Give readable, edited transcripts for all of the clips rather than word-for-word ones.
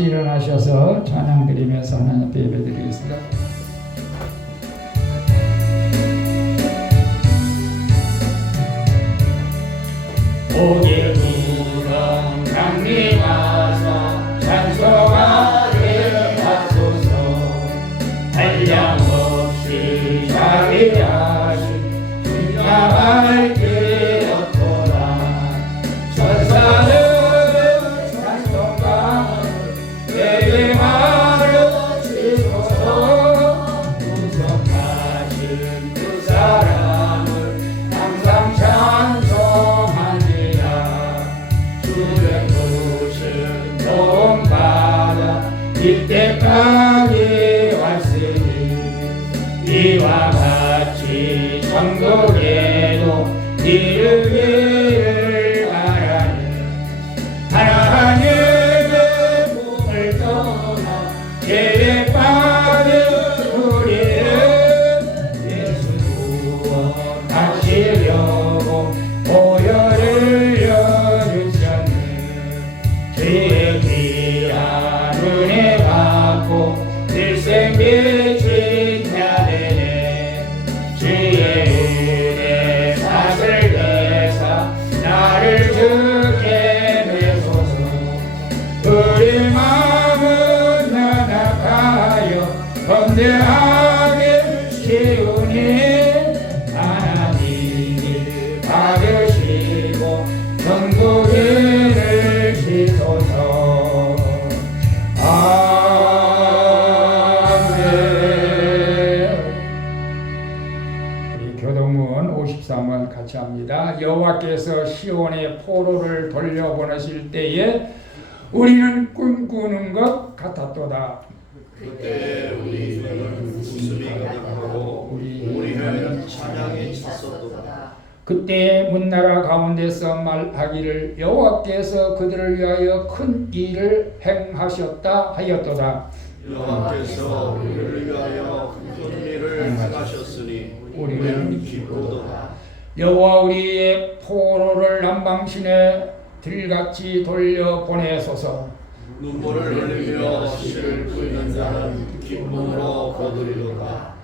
일어나셔서 찬양 드리면서 하나님 앞에 예배드리겠습니다. 오길구름 강림하사 찬송하게 하소서. 한량없이 자비하신 주님의 길 얻도다. 천사는 찬송가 내게 말하시소서. 구속하신 그 사람을 항상 찬송하리라. 주의 부르심 도움받아 이때까지 왔으니 이와 같이 천국에도 이르기를 바라네. 하나님의 꿈을 떠나 죄에 빠진 우리를 예수 구원하시려고 보혈을 여주셨네. 주의 귀한 은혜 받고 일생 비친 자들의 주의 은혜 사슬 대사 나를 주께 메소서. 우리 마음은 연약하여 범죄하기 쉬우니 하나님이 받으시고 천국을 주소서. 아멘. 우리 교동문 53원 같이 합니다. 여호와께서 시온의 포로를 돌려보내실 때에 우리는 꿈꾸는 것 같았도다. 그때 우리 눈은 웃음이 가득하고 우리 혀는 찬양이 찼었도다. 그때 문나라 가운데서 말하기를 여호와께서 그들을 위하여 큰 일을 행하셨다 하였도다. 여호와께서 우리를 위하여 큰 일을 행하셨으니 우리는 기쁘도다. 여호와 우리의 포로를 남방신에 들같이 돌려보내소서. 눈물을 흘리며 씨를 뿌리는 자는 기쁨으로 거두리로다.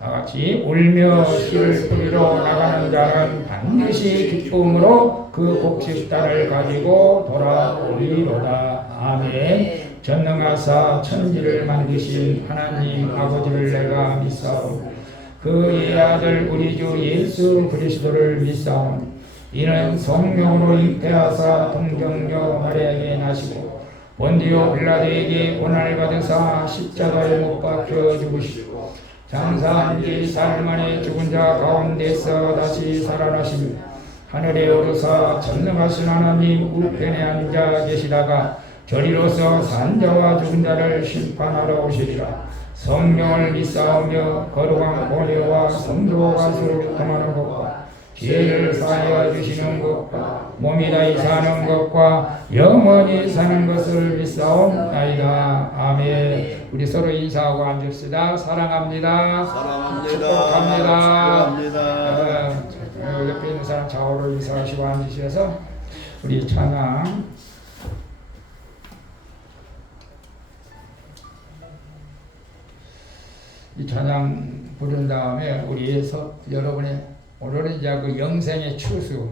다같이 울며 씨를 뿌리러 나가는 자는 반드시 기쁨으로 그 곡식단을 가지고 돌아오리로다. 아멘. 전능하사 천지를 만드신 하나님 아버지를 내가 믿사오고 그의 아들 우리 주 예수 그리스도를 믿사오니 이는 성령으로 잉태하사 동정녀 마리아에게 나시고 본디오 빌라도에게 고난을 받으사 십자가에 못 박혀 죽으시고 장사한 지 사흘 만에 죽은 자 가운데서 다시 살아나시며 하늘에 오르사 전능하신 하나님 우편에 앉아 계시다가 저리로서 산 자와 죽은 자를 심판하러 오시리라. 성령을 믿사오며 거룩한 공예와 성도 간수를 교통하는 것과 죄를 사하여 주시는 것과 몸이 다시 사는 것과 영원히 사는 것을 믿사옵나이다. 아멘. 우리 서로 인사하고 앉읍시다. 사랑합니다. 축복합니다. 옆에 있는 사람 좌우로 인사하시고 앉으셔서 우리 찬양 이 찬양 부른 다음에 우리에서 여러분의 오늘은 이제 그 영생의 추수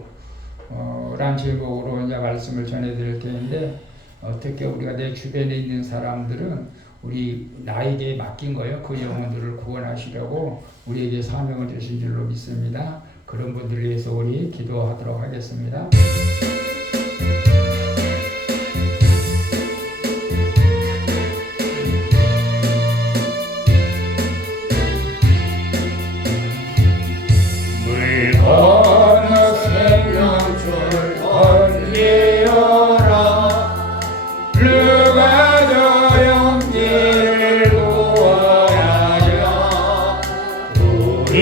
란 제목으로 이제 말씀을 전해드릴 텐데 어떻게 우리가 내 주변에 있는 사람들은 우리 나에게 맡긴 거예요. 그 영혼들을 구원하시려고 우리에게 사명을 주신 줄로 믿습니다. 그런 분들을 위해서 우리 기도하도록 하겠습니다. 어느 생명줄 건지어라. 누가 저 영지를 구하여 우리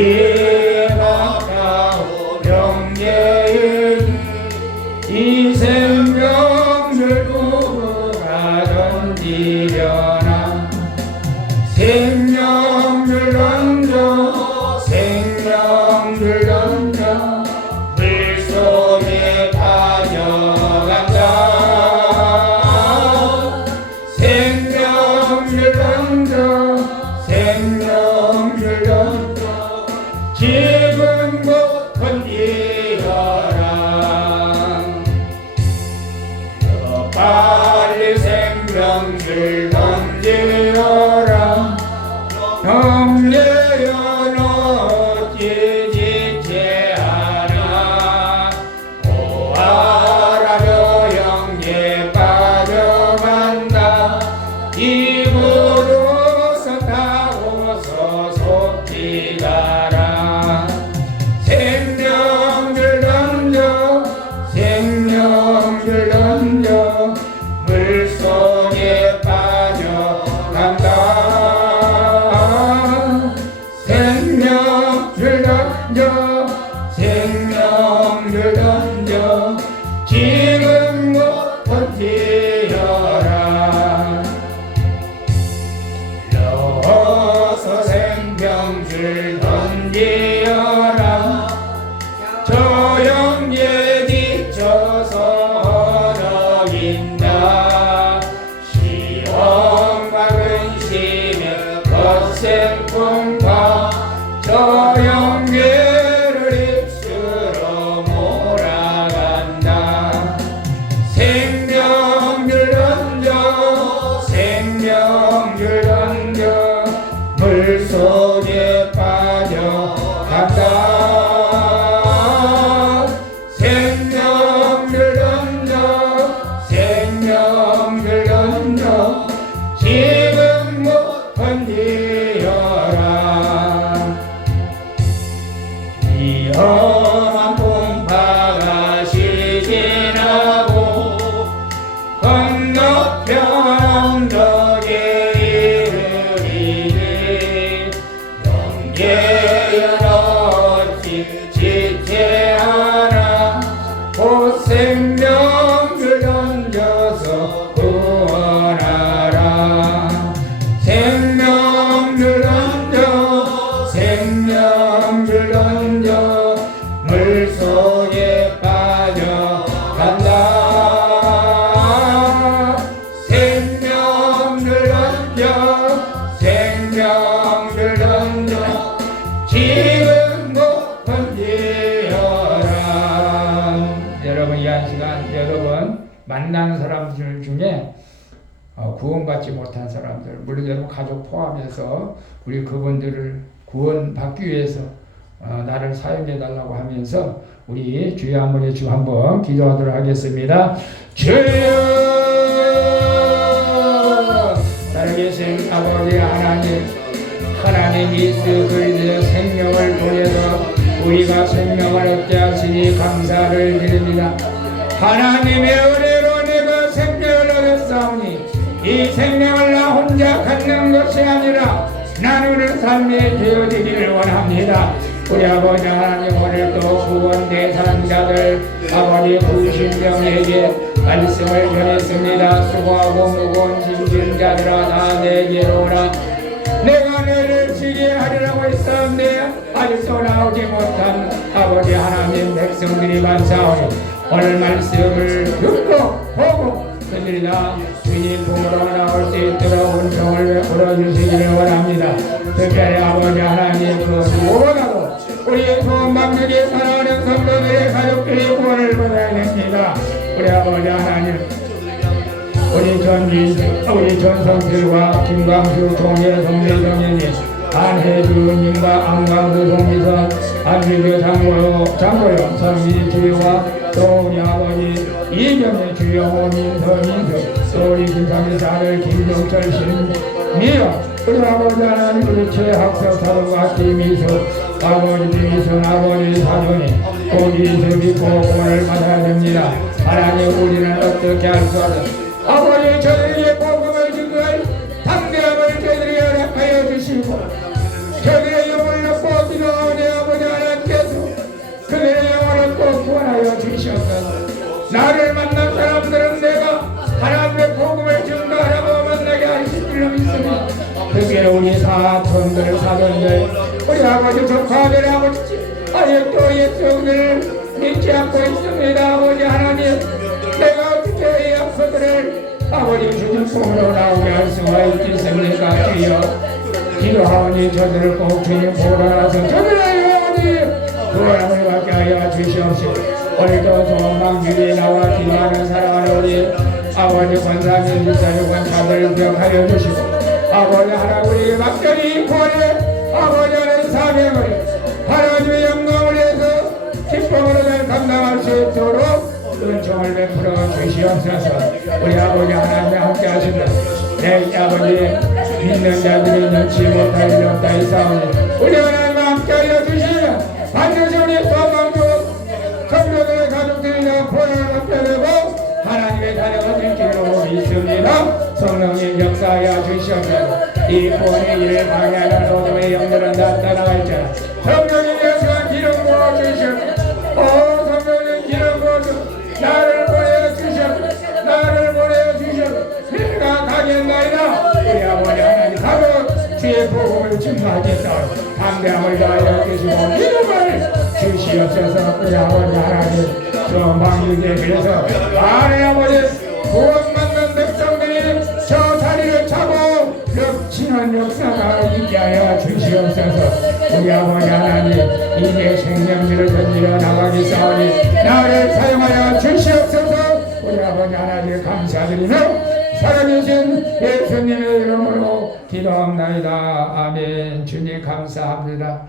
가까운 영계인 이 생명줄 누가 던지려나. 생명줄 던져 생명줄 던져 물속에 빠져간다. 생명줄 던져 생명줄 던져 지금부터 뛰어라 더 빨리 생명줄 던지어라 형제여 놓치지 않아 오하라며 영계 빠져간다 입으로서 타고서 속지 가라 생명줄 던져 생명줄 던져 물속에 빠져간다 생명줄 던져 생명줄 던져 지금부터 뛰어라 넣어서 생명줄 던지어라 저 형제 지쳐서 어려긴다 시험과 근심에 거센 꿈과 저 형제를 입술로 몰아간다 생명줄 던져 생명줄 던져 물속에 빠져간다 생명줄 던져 생명줄 던져 지금부터 뛰어라 위험한 풍파가 시진하고 건너편 언덕에 이르리니 영계여 어찌 지체하나 곧 생명줄 던져서 구원하라 생명줄 던져 생명줄 던져 물속에 빠져간다 생명줄 던져 생명줄 던져 지금부터 뛰어라 여러분 이 한 시간 여러분 만난 사람들 중에 구원받지 못한 사람들 물론 여러분 가족 포함해서 우리 그분들을 구원받기 위해서 나를 사용해 달라고 하면서 우리 주여 한번 주 한번 기도하도록 하겠습니다. 주여 살아계신 아버지 하나님 하나님이 쓰그리는 생명을 보내서 우리가 생명을 얻게 하시니 감사를 드립니다. 하나님의 은혜로 내가 생명을 얻었사오니 이 생명을 나 혼자 갖는 것이 아니라 나누는 삶이 되어지기를 원합니다. 우리 아버지 하나님 오늘도 구원 대상자들 아버지 구신령에게 말씀을 전했습니다. 수고하고 무거운 짐진 자들아 다 내게로 오라 내가 너를 지게 하리라고 했었는데 아직도 나오지 못한 아버지 하나님 백성들이 많사오니 오늘 말씀을 듣고 보고 그들이 다 주님 품으로 나올 수 있도록 은총을 베풀어 주시기를 원합니다. 특별히 아버지 하나님 그 무엇하고 우리 소망하게 살아가는 성도들의 가족들이 구원을 받아야 됩니다. 우리 아버지 하나님 우리 전성필과 김광수 동예 성대정연이 안혜주님과 안광수 송미선 안주교 장고요 성민이 주여와 또 우리 아버지 이경의 주여 호민서민수 또 우리 김상희 아들 김종철 신미여 우리 아버지 하나님 우리 최학석 사도가 김미수 아버지 김미순 아버지 사돈이 고기수 믿고 구원을 받아야 됩니다. 하나님 우리는 어떻게 할 수 없는 아버지 저들에게 복음을 증거할 담대함을 저희들에게 허락하여 주시고 저들의 영혼을 넣고 기도하오니 아버지 하나님께서 그들의 영혼을 꼭 구원하여 주시옵소서. 나를 만난 사람들은 내가 하나님의 복음을 증거하라고 만나게 하실 줄로 믿습니다. 그게 우리 사촌들 사돈들 우리 아버지 조카들 아버지 아직도 예수들을 믿지 않고 있습니다. 아버지 하나님 내가 어떻게 이 약속들을 아버지 주님 품으로 나오게 할 수가 있겠습니까? 우리가 주여 기도하오니 저들을 꼭 주님 보라서 저들의 영혼이 구원함을 받게 하여 주시옵시고 오늘도 소망주에 나와 기도하는 사랑하는 우리 아버지 권사님 집사님 권사들을 기억하여 주시고 아버지 하나님 우리 막전이 구원에 아버지 하나님 사명을 하나님의 영광을 위해서 기쁨으로 잘 감당할 수 있도록 은총을 베풀어 주시옵소서. 우리 아버지 하나님과 함께 하신다. 내 아버지 믿는 자들이 눈치 못할 일 없다 이사오니 우리 하나님과 함께 하여 주시면 반드시 우리 소망주 성도들의 가족들이나 구원을 얻게 되고 하나님의 자녀가 될 줄로 믿습니다. 성령님 역사하여 주시옵소서. 이 구원의 일을 방해하는 소돔의 영들은 나타나갈지라 성령님 역사 기름 부어 주시옵소서. 성령님 기름 부어주시옵소서. 나를 보내주시옵소서. 나를 보내주시옵소서. 내가 가겠나이다. 우리 아버지 하나님 가서 주의 복음을 증거하겠다. 담대함을 다하여 계시고 믿음을 주시옵소서. 우리 아버지 하나님 저 망유제 그래서 아버지 구원받는 백성들이 저 자리를 차고 겹치는 역사가 있게 하여 주시옵소서. 우리 아버지 하나님 이제 생명들을 던지러 나가기 싸우니 나를 사용하여 주시옵소서. 우리 아버지 하나님 감사드리며 살아계신 예수님의 이름으로 기도합나이다. 아멘. 주님 감사합니다.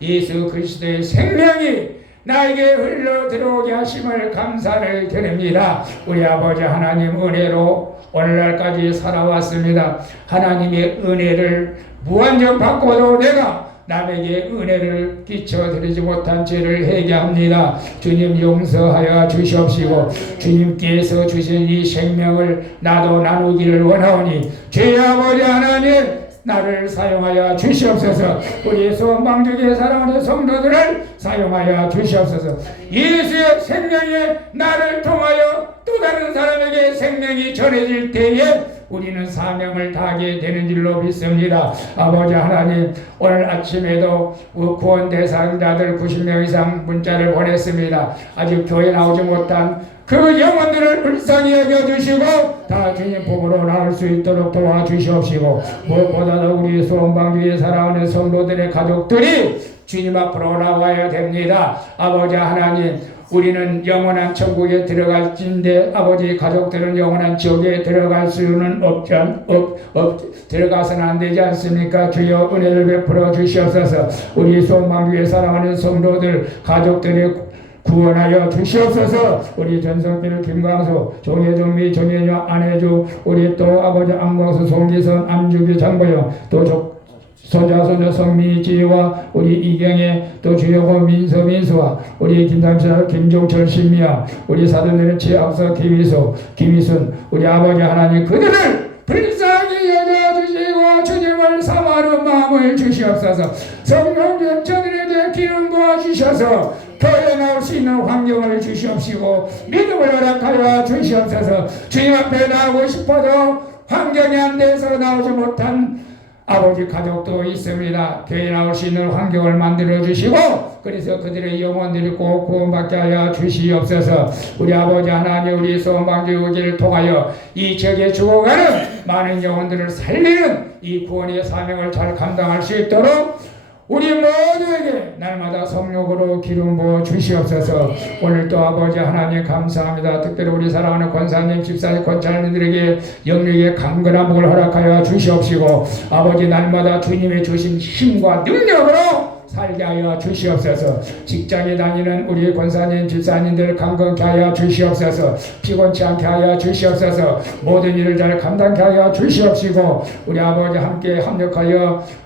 예수 그리스도의 생명이 나에게 흘러 들어오게 하심을 감사를 드립니다. 우리 아버지 하나님 은혜로 오늘날까지 살아왔습니다. 하나님의 은혜를 무한정 받고도 내가 남에게 은혜를 끼쳐드리지 못한 죄를 회개합니다. 주님 용서하여 주시옵시고 주님께서 주신 이 생명을 나도 나누기를 원하오니 죄 아버지 하나님 나를 사용하여 주시옵소서. 우리 소망주의 사랑하는 성도들을 사용하여 주시옵소서. 예수의 생명이 나를 통하여 또 다른 사람에게 생명이 전해질 때에 우리는 사명을 다하게 되는 줄로 믿습니다. 아버지 하나님 오늘 아침에도 구원 대상자들 90명 이상 문자를 보냈습니다. 아직 교회 나오지 못한 그 영혼들을 불쌍히 여겨주시고 다 주님 복으로 나올 수 있도록 도와주시옵시고 무엇보다도 우리 소원방주에 살아오는 성도들의 가족들이 주님 앞으로 나와야 됩니다. 아버지 하나님 우리는 영원한 천국에 들어갈진데 아버지 가족들은 영원한 지옥에 들어갈 수는 들어가서는 안 되지 않습니까? 주여 은혜를 베풀어 주시옵소서. 우리 소망주에 살아가는 성도들 가족들의 구원하여 주시옵소서. 우리 전성길 김광수 종혜정미 정혜녀 안혜주 우리 또 아버지 안광수 송기선 안주기 장보영 또 소자 성미지와 우리 이경애 또 주여고 민수와 우리 김삼철 김종철 신미야 우리 사돈들은 지학서 김희순 우리 아버지 하나님 그들을 불쌍히 여겨주시고 주님을 사모하는 마음을 주시옵소서. 성령님 저들에게 기름 부어주셔서 교회 나올 수 있는 환경을 주시옵시고 믿음을 허락하여 주시옵소서. 주님 앞에 나오고 싶어도 환경이 안 돼서 나오지 못한 아버지 가족도 있습니다. 교회 나올 수 있는 환경을 만들어 주시고 그래서 그들의 영혼들이 꼭 구원받게 하여 주시옵소서. 우리 아버지 하나님 우리 소망주의를 통하여 이 지역에 죽어가는 많은 영혼들을 살리는 이 구원의 사명을 잘 감당할 수 있도록 우리 모두에게 날마다 성령으로 기름 부어 주시옵소서. 오늘도 아버지 하나님 감사합니다. 특별히 우리 사랑하는 권사님 집사님 권찰님들에게 영력의 강건한 복을 허락하여 주시옵시고 아버지 날마다 주님의 주신 힘과 능력으로 살게 하여 주시옵소서. 직장에 다니는 우리 권사님 집사님들 강건케 하여 주시옵소서. 피곤치 않게 하여 주시옵소서. 모든 일을 잘 감당케 하여 주시옵시고 우리 아버지 함께 합력하여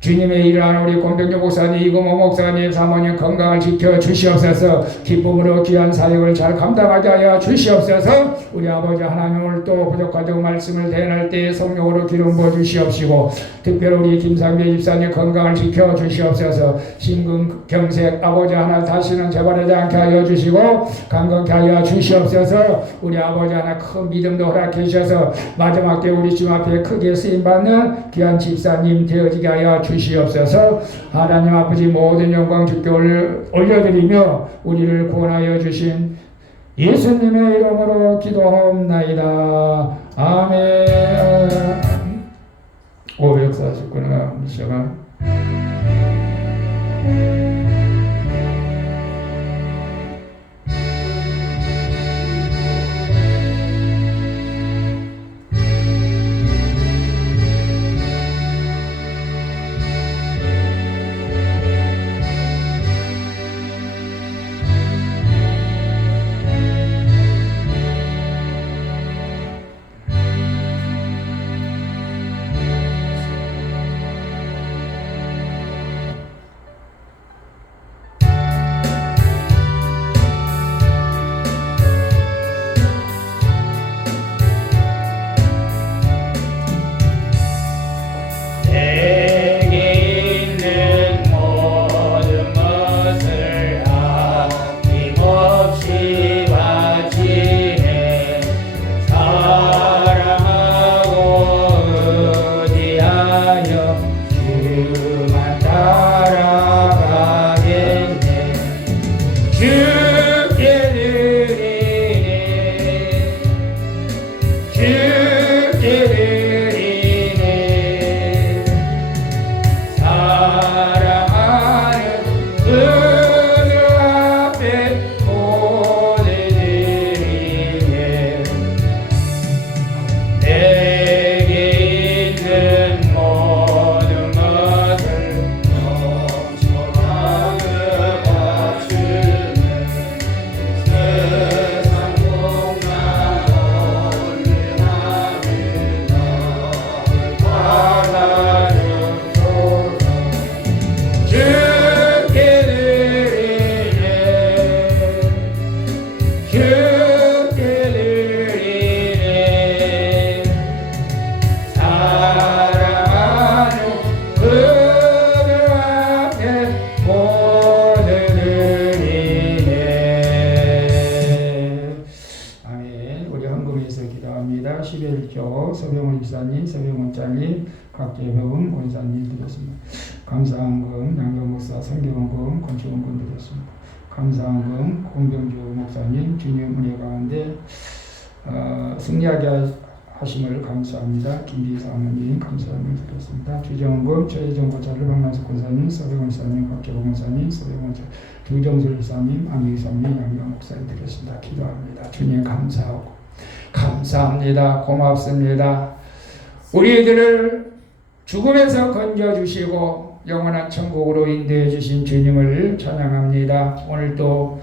주님의 일을 하는 우리 권병조 목사님, 이금호 목사님, 사모님 건강을 지켜 주시옵소서. 기쁨으로 귀한 사역을 잘 감당하게 하여 주시옵소서. 우리 아버지 하나님을 또 부족하다고 말씀을 대할 때에 성령으로 기름 부어 주시옵시고 특별히 우리 김상배 집사님 건강을 지켜 주시옵소서. 심근경색 아버지 하나 다시는 재발하지 않게 하여 주시고 강건케 하여 주시옵소서. 우리 아버지 하나 큰 믿음도 허락해 주셔서 마지막 때 우리 주님 앞에 크게 쓰임받는 귀한 집사님 되어지게 하여 주시옵소서. 하나님 아버지 모든 영광 주께 올려드리며 우리를 구원하여 주신 예수님의 이름으로 기도하옵나이다. 아멘. 있어가 서병훈 이사님, 서병훈 장님, 각계배운 권사님 드렸습니다. 감사한금 양경 목사, 성경금, 건축원금 드렸습니다. 감사한금 공병주 목사님 주님 은혜 가운데 승리하게 하심을 감사합니다. 김비 사모님 감사함을 드렸습니다. 주정금 최혜정 고차를 박만석 권사님, 서병훈 이사님, 각계배운 권사님, 서병훈 주정술 이사님, 안경 이사님, 양경 목사님 드렸습니다. 기도합니다. 주님 감사하고 감사합니다. 고맙습니다. 우리들을 죽음에서 건져주시고 영원한 천국으로 인도해 주신 주님을 찬양합니다. 오늘도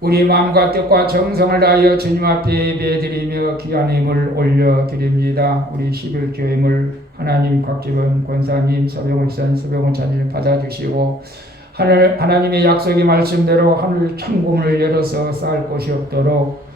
우리 마음과 뜻과 정성을 다하여 주님 앞에 예배드리며 귀한 힘을 올려드립니다. 우리 11조임을 하나님 곽지원 권사님, 서병훈 시사님, 서병훈 차님 받아주시고 하나님의 약속의 말씀대로 하늘 창문을 열어서 쌓을 곳이 없도록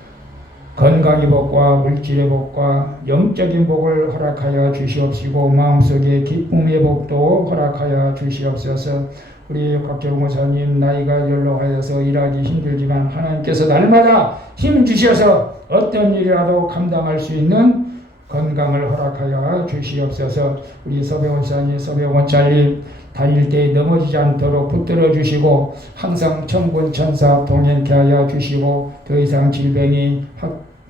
건강의 복과 물질의 복과 영적인 복을 허락하여 주시옵시고 마음속에 기쁨의 복도 허락하여 주시옵소서. 우리 곽재웅 목사님 나이가 연로하여서 일하기 힘들지만 하나님께서 날마다 힘 주셔서 어떤 일이라도 감당할 수 있는 건강을 허락하여 주시옵소서. 우리 서병훈 사님, 서병훈 장님 다닐 때 넘어지지 않도록 붙들어 주시고 항상 천군 천사 동행케 하여 주시고 더 이상 질병이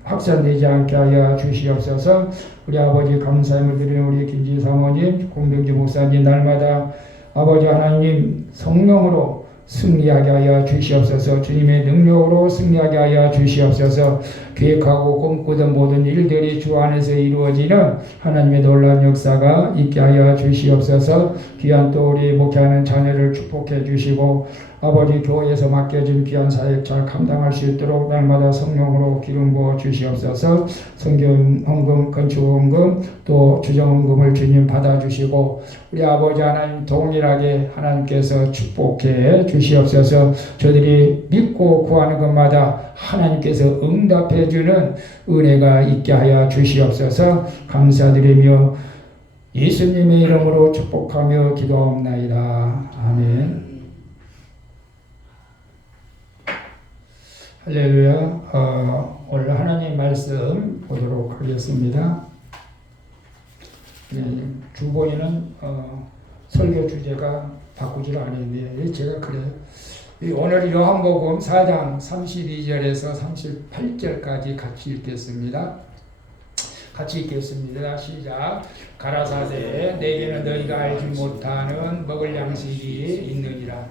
확산되지 않게 하여 주시옵소서. 우리 아버지 감사함을 드리는 우리 김지 사모님, 공병주 목사님 날마다 아버지 하나님 성령으로 승리하게 하여 주시옵소서. 주님의 능력으로 승리하게 하여 주시옵소서. 계획하고 꿈꾸던 모든 일들이 주 안에서 이루어지는 하나님의 놀라운 역사가 있게 하여 주시옵소서. 귀한 또 우리 목회하는 자녀를 축복해 주시고 아버지 교회에서 맡겨진 귀한 사역 잘 감당할 수 있도록 날마다 성령으로 기름 부어 주시옵소서. 성경 헌금, 건축 헌금, 또 주정 헌금을 주님 받아주시고 우리 아버지 하나님 동일하게 하나님께서 축복해 주시옵소서. 저들이 믿고 구하는 것마다 하나님께서 응답해 주는 은혜가 있게 하여 주시옵소서. 감사드리며 예수님의 이름으로 축복하며 기도하옵나이다. 아멘. 할렐루야. 오늘 하나님 말씀 보도록 하겠습니다. 주보에는 설교 주제가 바꾸지를 않았는데 제가 그래요. 오늘 요한복음 4장 32절에서 38절까지 같이 읽겠습니다. 같이 읽겠습니다. 시작. 가라사대 내게는 너희가 알지 못하는 먹을 양식이 있느니라.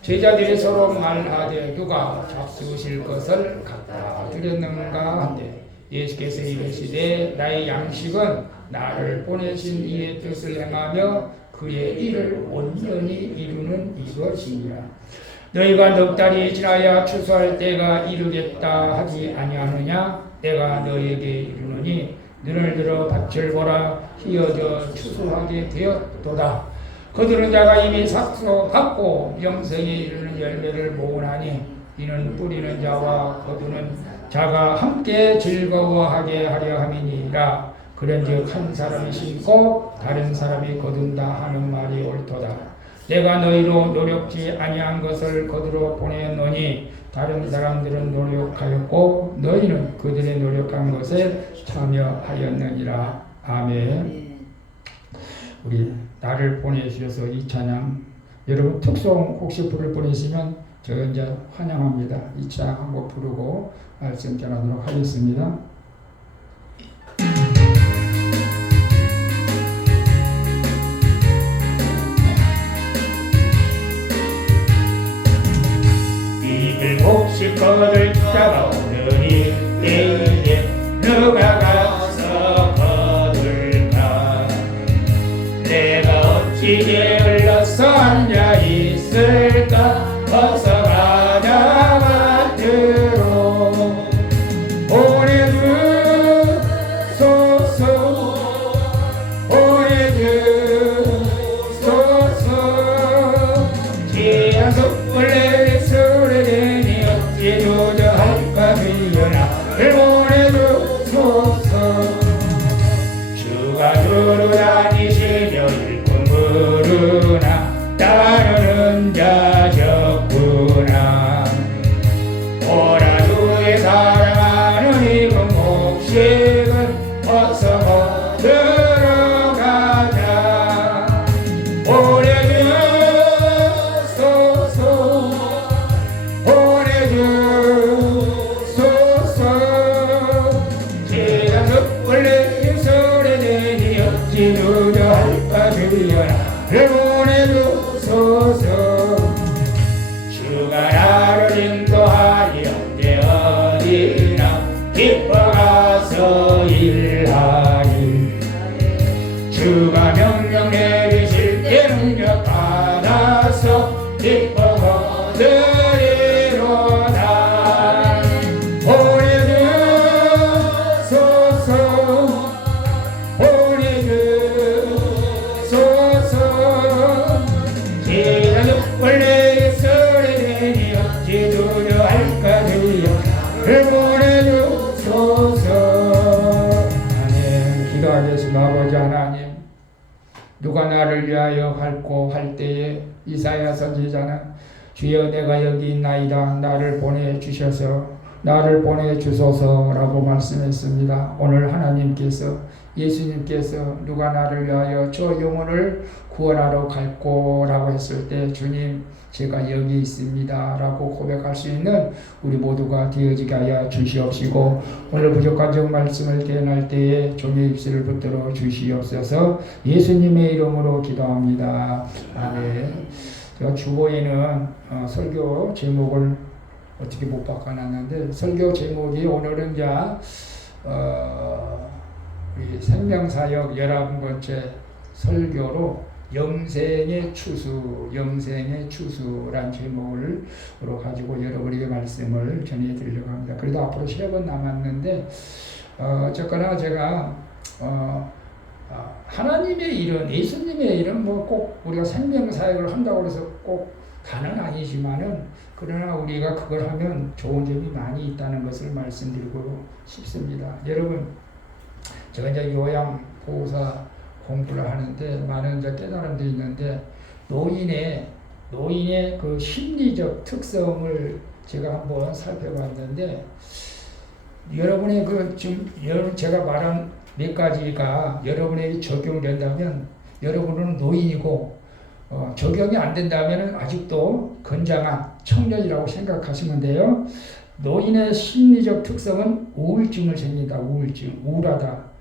제자들이 서로 말하되 누가 잡수실 것을 갖다 주렸는가 한데 예수께서 이르시되 나의 양식은 나를 보내신 이의 뜻을 행하며 그의 일을 온전히 이루는 이것이니라. 너희가 넉 달이 지나야 추수할 때가 이르겠다 하지 아니하느냐? 내가 너희에게 이르노니 눈을 들어 밭을 보라. 희어져 추수하게 되었도다. 거두는 자가 이미 삭소받고 영생에 이르는 열매를 모으나니 이는 뿌리는 자와 거두는 자가 함께 즐거워하게 하려 함이니라. 그런즉 한 사람이 심고 다른 사람이 거둔다 하는 말이 옳도다. 내가 너희로 노력지 아니한 것을 거두러 보냈노니 다른 사람들은 노력하였고 너희는 그들의 노력한 것에 참여하였느니라. 아멘. 우리 나를 보내주셔서 이 찬양 여러분 특송 혹시 부를 보내시면 저 이제 환영합니다. 이 찬양 한곡 부르고 말씀 전하도록 하겠습니다. 혹시 거들 잡아오느니 때에 누가 가서 거둘까. 내가 어찌 게을러서 앉아 있을까. 어서 가자 밭으로 보내주소서. 보내주소서. 지하석을 내리 소리내니 어찌 도저할까. 빌려나를 보내주소서. 주가 두루 다니시며 일꾼 부르나 따르는 자 적구나. 오라 주의 사랑하는 이분 곡식은 어서 들어가자. 보내주소서. 보내주소서. 제가 덕을 내린 소리내니 어찌 두려할까. 빌려나를 보내주소서. 주가 나를 인도하리 언제 어디나 기뻐가서 일하리. 주가 명령 내리실 때 능력 받아서 기뻐 거두리로다. 보내주소서. 보내주소서. 제자족을 내 소리내니 어찌 두려할까. 주여 보내주소서. 아멘. 기도하겠습니다. 아버지 하나님, 누가 나를 위하여 밟고 할 때에 이사야 선지자는 주여 내가 여기 있나이다. 나를 보내주셔서 나를 보내주소서라고 말씀했습니다. 오늘 하나님께서 예수님께서 누가 나를 위하여 저 영혼을 구원하러 갈꼬라고 했을 때 주님 제가 여기 있습니다 라고 고백할 수 있는 우리 모두가 되어지게 하여 주시옵시고 오늘 부족한 정 말씀을 깨어날 때에 종의 입술을 붙들어 주시옵소서. 예수님의 이름으로 기도합니다. 아멘. 제가 주보에는 설교 제목을 어떻게 못 바꿔놨는데 설교 제목이 오늘은 이제 우리 생명사역 11번째 설교로 영생의 추수란 제목을 가지고 여러분에게 말씀을 전해드리려고 합니다. 그래도 앞으로 3번 남았는데 어쨌거나 제가 하나님의 일은 예수님의 일은 뭐 꼭 우리가 생명사역을 한다고 해서 꼭 다는 아니지만은 그러나 우리가 그걸 하면 좋은 점이 많이 있다는 것을 말씀드리고 싶습니다. 여러분 제가 이제 요양보호사 공부를 하는데 많은 이제 깨달음도 있는데 노인의 그 심리적 특성을 제가 한번 살펴봤는데 여러분의 그 지금 제가 말한 몇 가지가 여러분에게 적용된다면 여러분은 노인이고 적용이 안 된다면 아직도 건장한 청년이라고 생각하시면 돼요. 노인의 심리적 특성은 우울증을 생긴다. 우울증, 우울하다.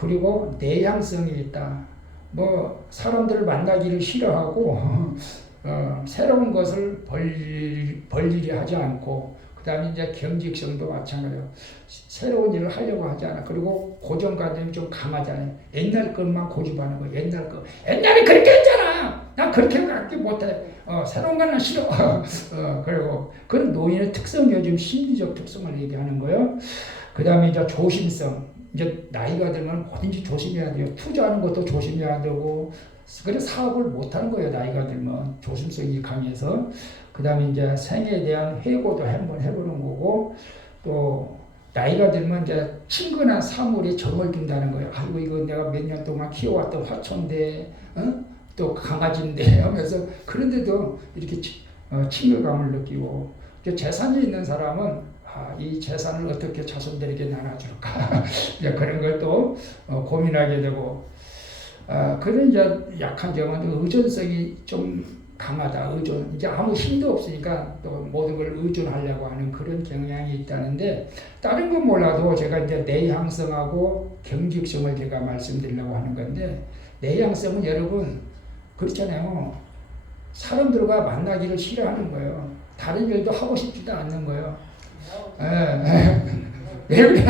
그리고 내향성이 있다. 뭐 사람들을 만나기를 싫어하고 새로운 것을 벌리려 하지 않고, 그 다음에 이제 경직성도 마찬가지로 새로운 일을 하려고 하지 않아. 그리고 고정관념이 좀 강하잖아요. 옛날 것만 고집하는 거. 옛날 거. 옛날에 그렇게 했잖아. 난 그렇게밖에 못해. 새로운 거는 싫어. 그리고 그런 노인의 특성, 요즘 심리적 특성을 얘기하는 거예요. 그 다음에 이제 조심성. 이제 나이가 들면 뭐든지 조심해야 돼요. 투자하는 것도 조심해야 되고, 그래서 사업을 못하는 거예요. 나이가 들면 조심성이 강해서. 그 다음에 이제 생에 대한 회고도 한번 해보는 거고, 또 나이가 들면 이제 친근한 사물이 정을 든다는 거예요. 아이고 이거 내가 몇 년 동안 키워왔던 화초인데, 또 강아지인데 하면서, 그런데도 이렇게 친근감을 느끼고, 재산이 있는 사람은 이 재산을 어떻게 자손들에게 나눠줄까 그런 것도 고민하게 되고, 그런 이제 약한 경우는 의존성이 좀 강하다. 의존. 이제 아무 힘도 없으니까 또 모든 걸 의존하려고 하는 그런 경향이 있다는데, 다른 건 몰라도 제가 이제 내향성하고 경직성을 제가 말씀드리려고 하는 건데, 내향성은 여러분 그렇잖아요. 사람들과 만나기를 싫어하는 거예요. 다른 일도 하고 싶지도 않는 거예요. 왜 그래?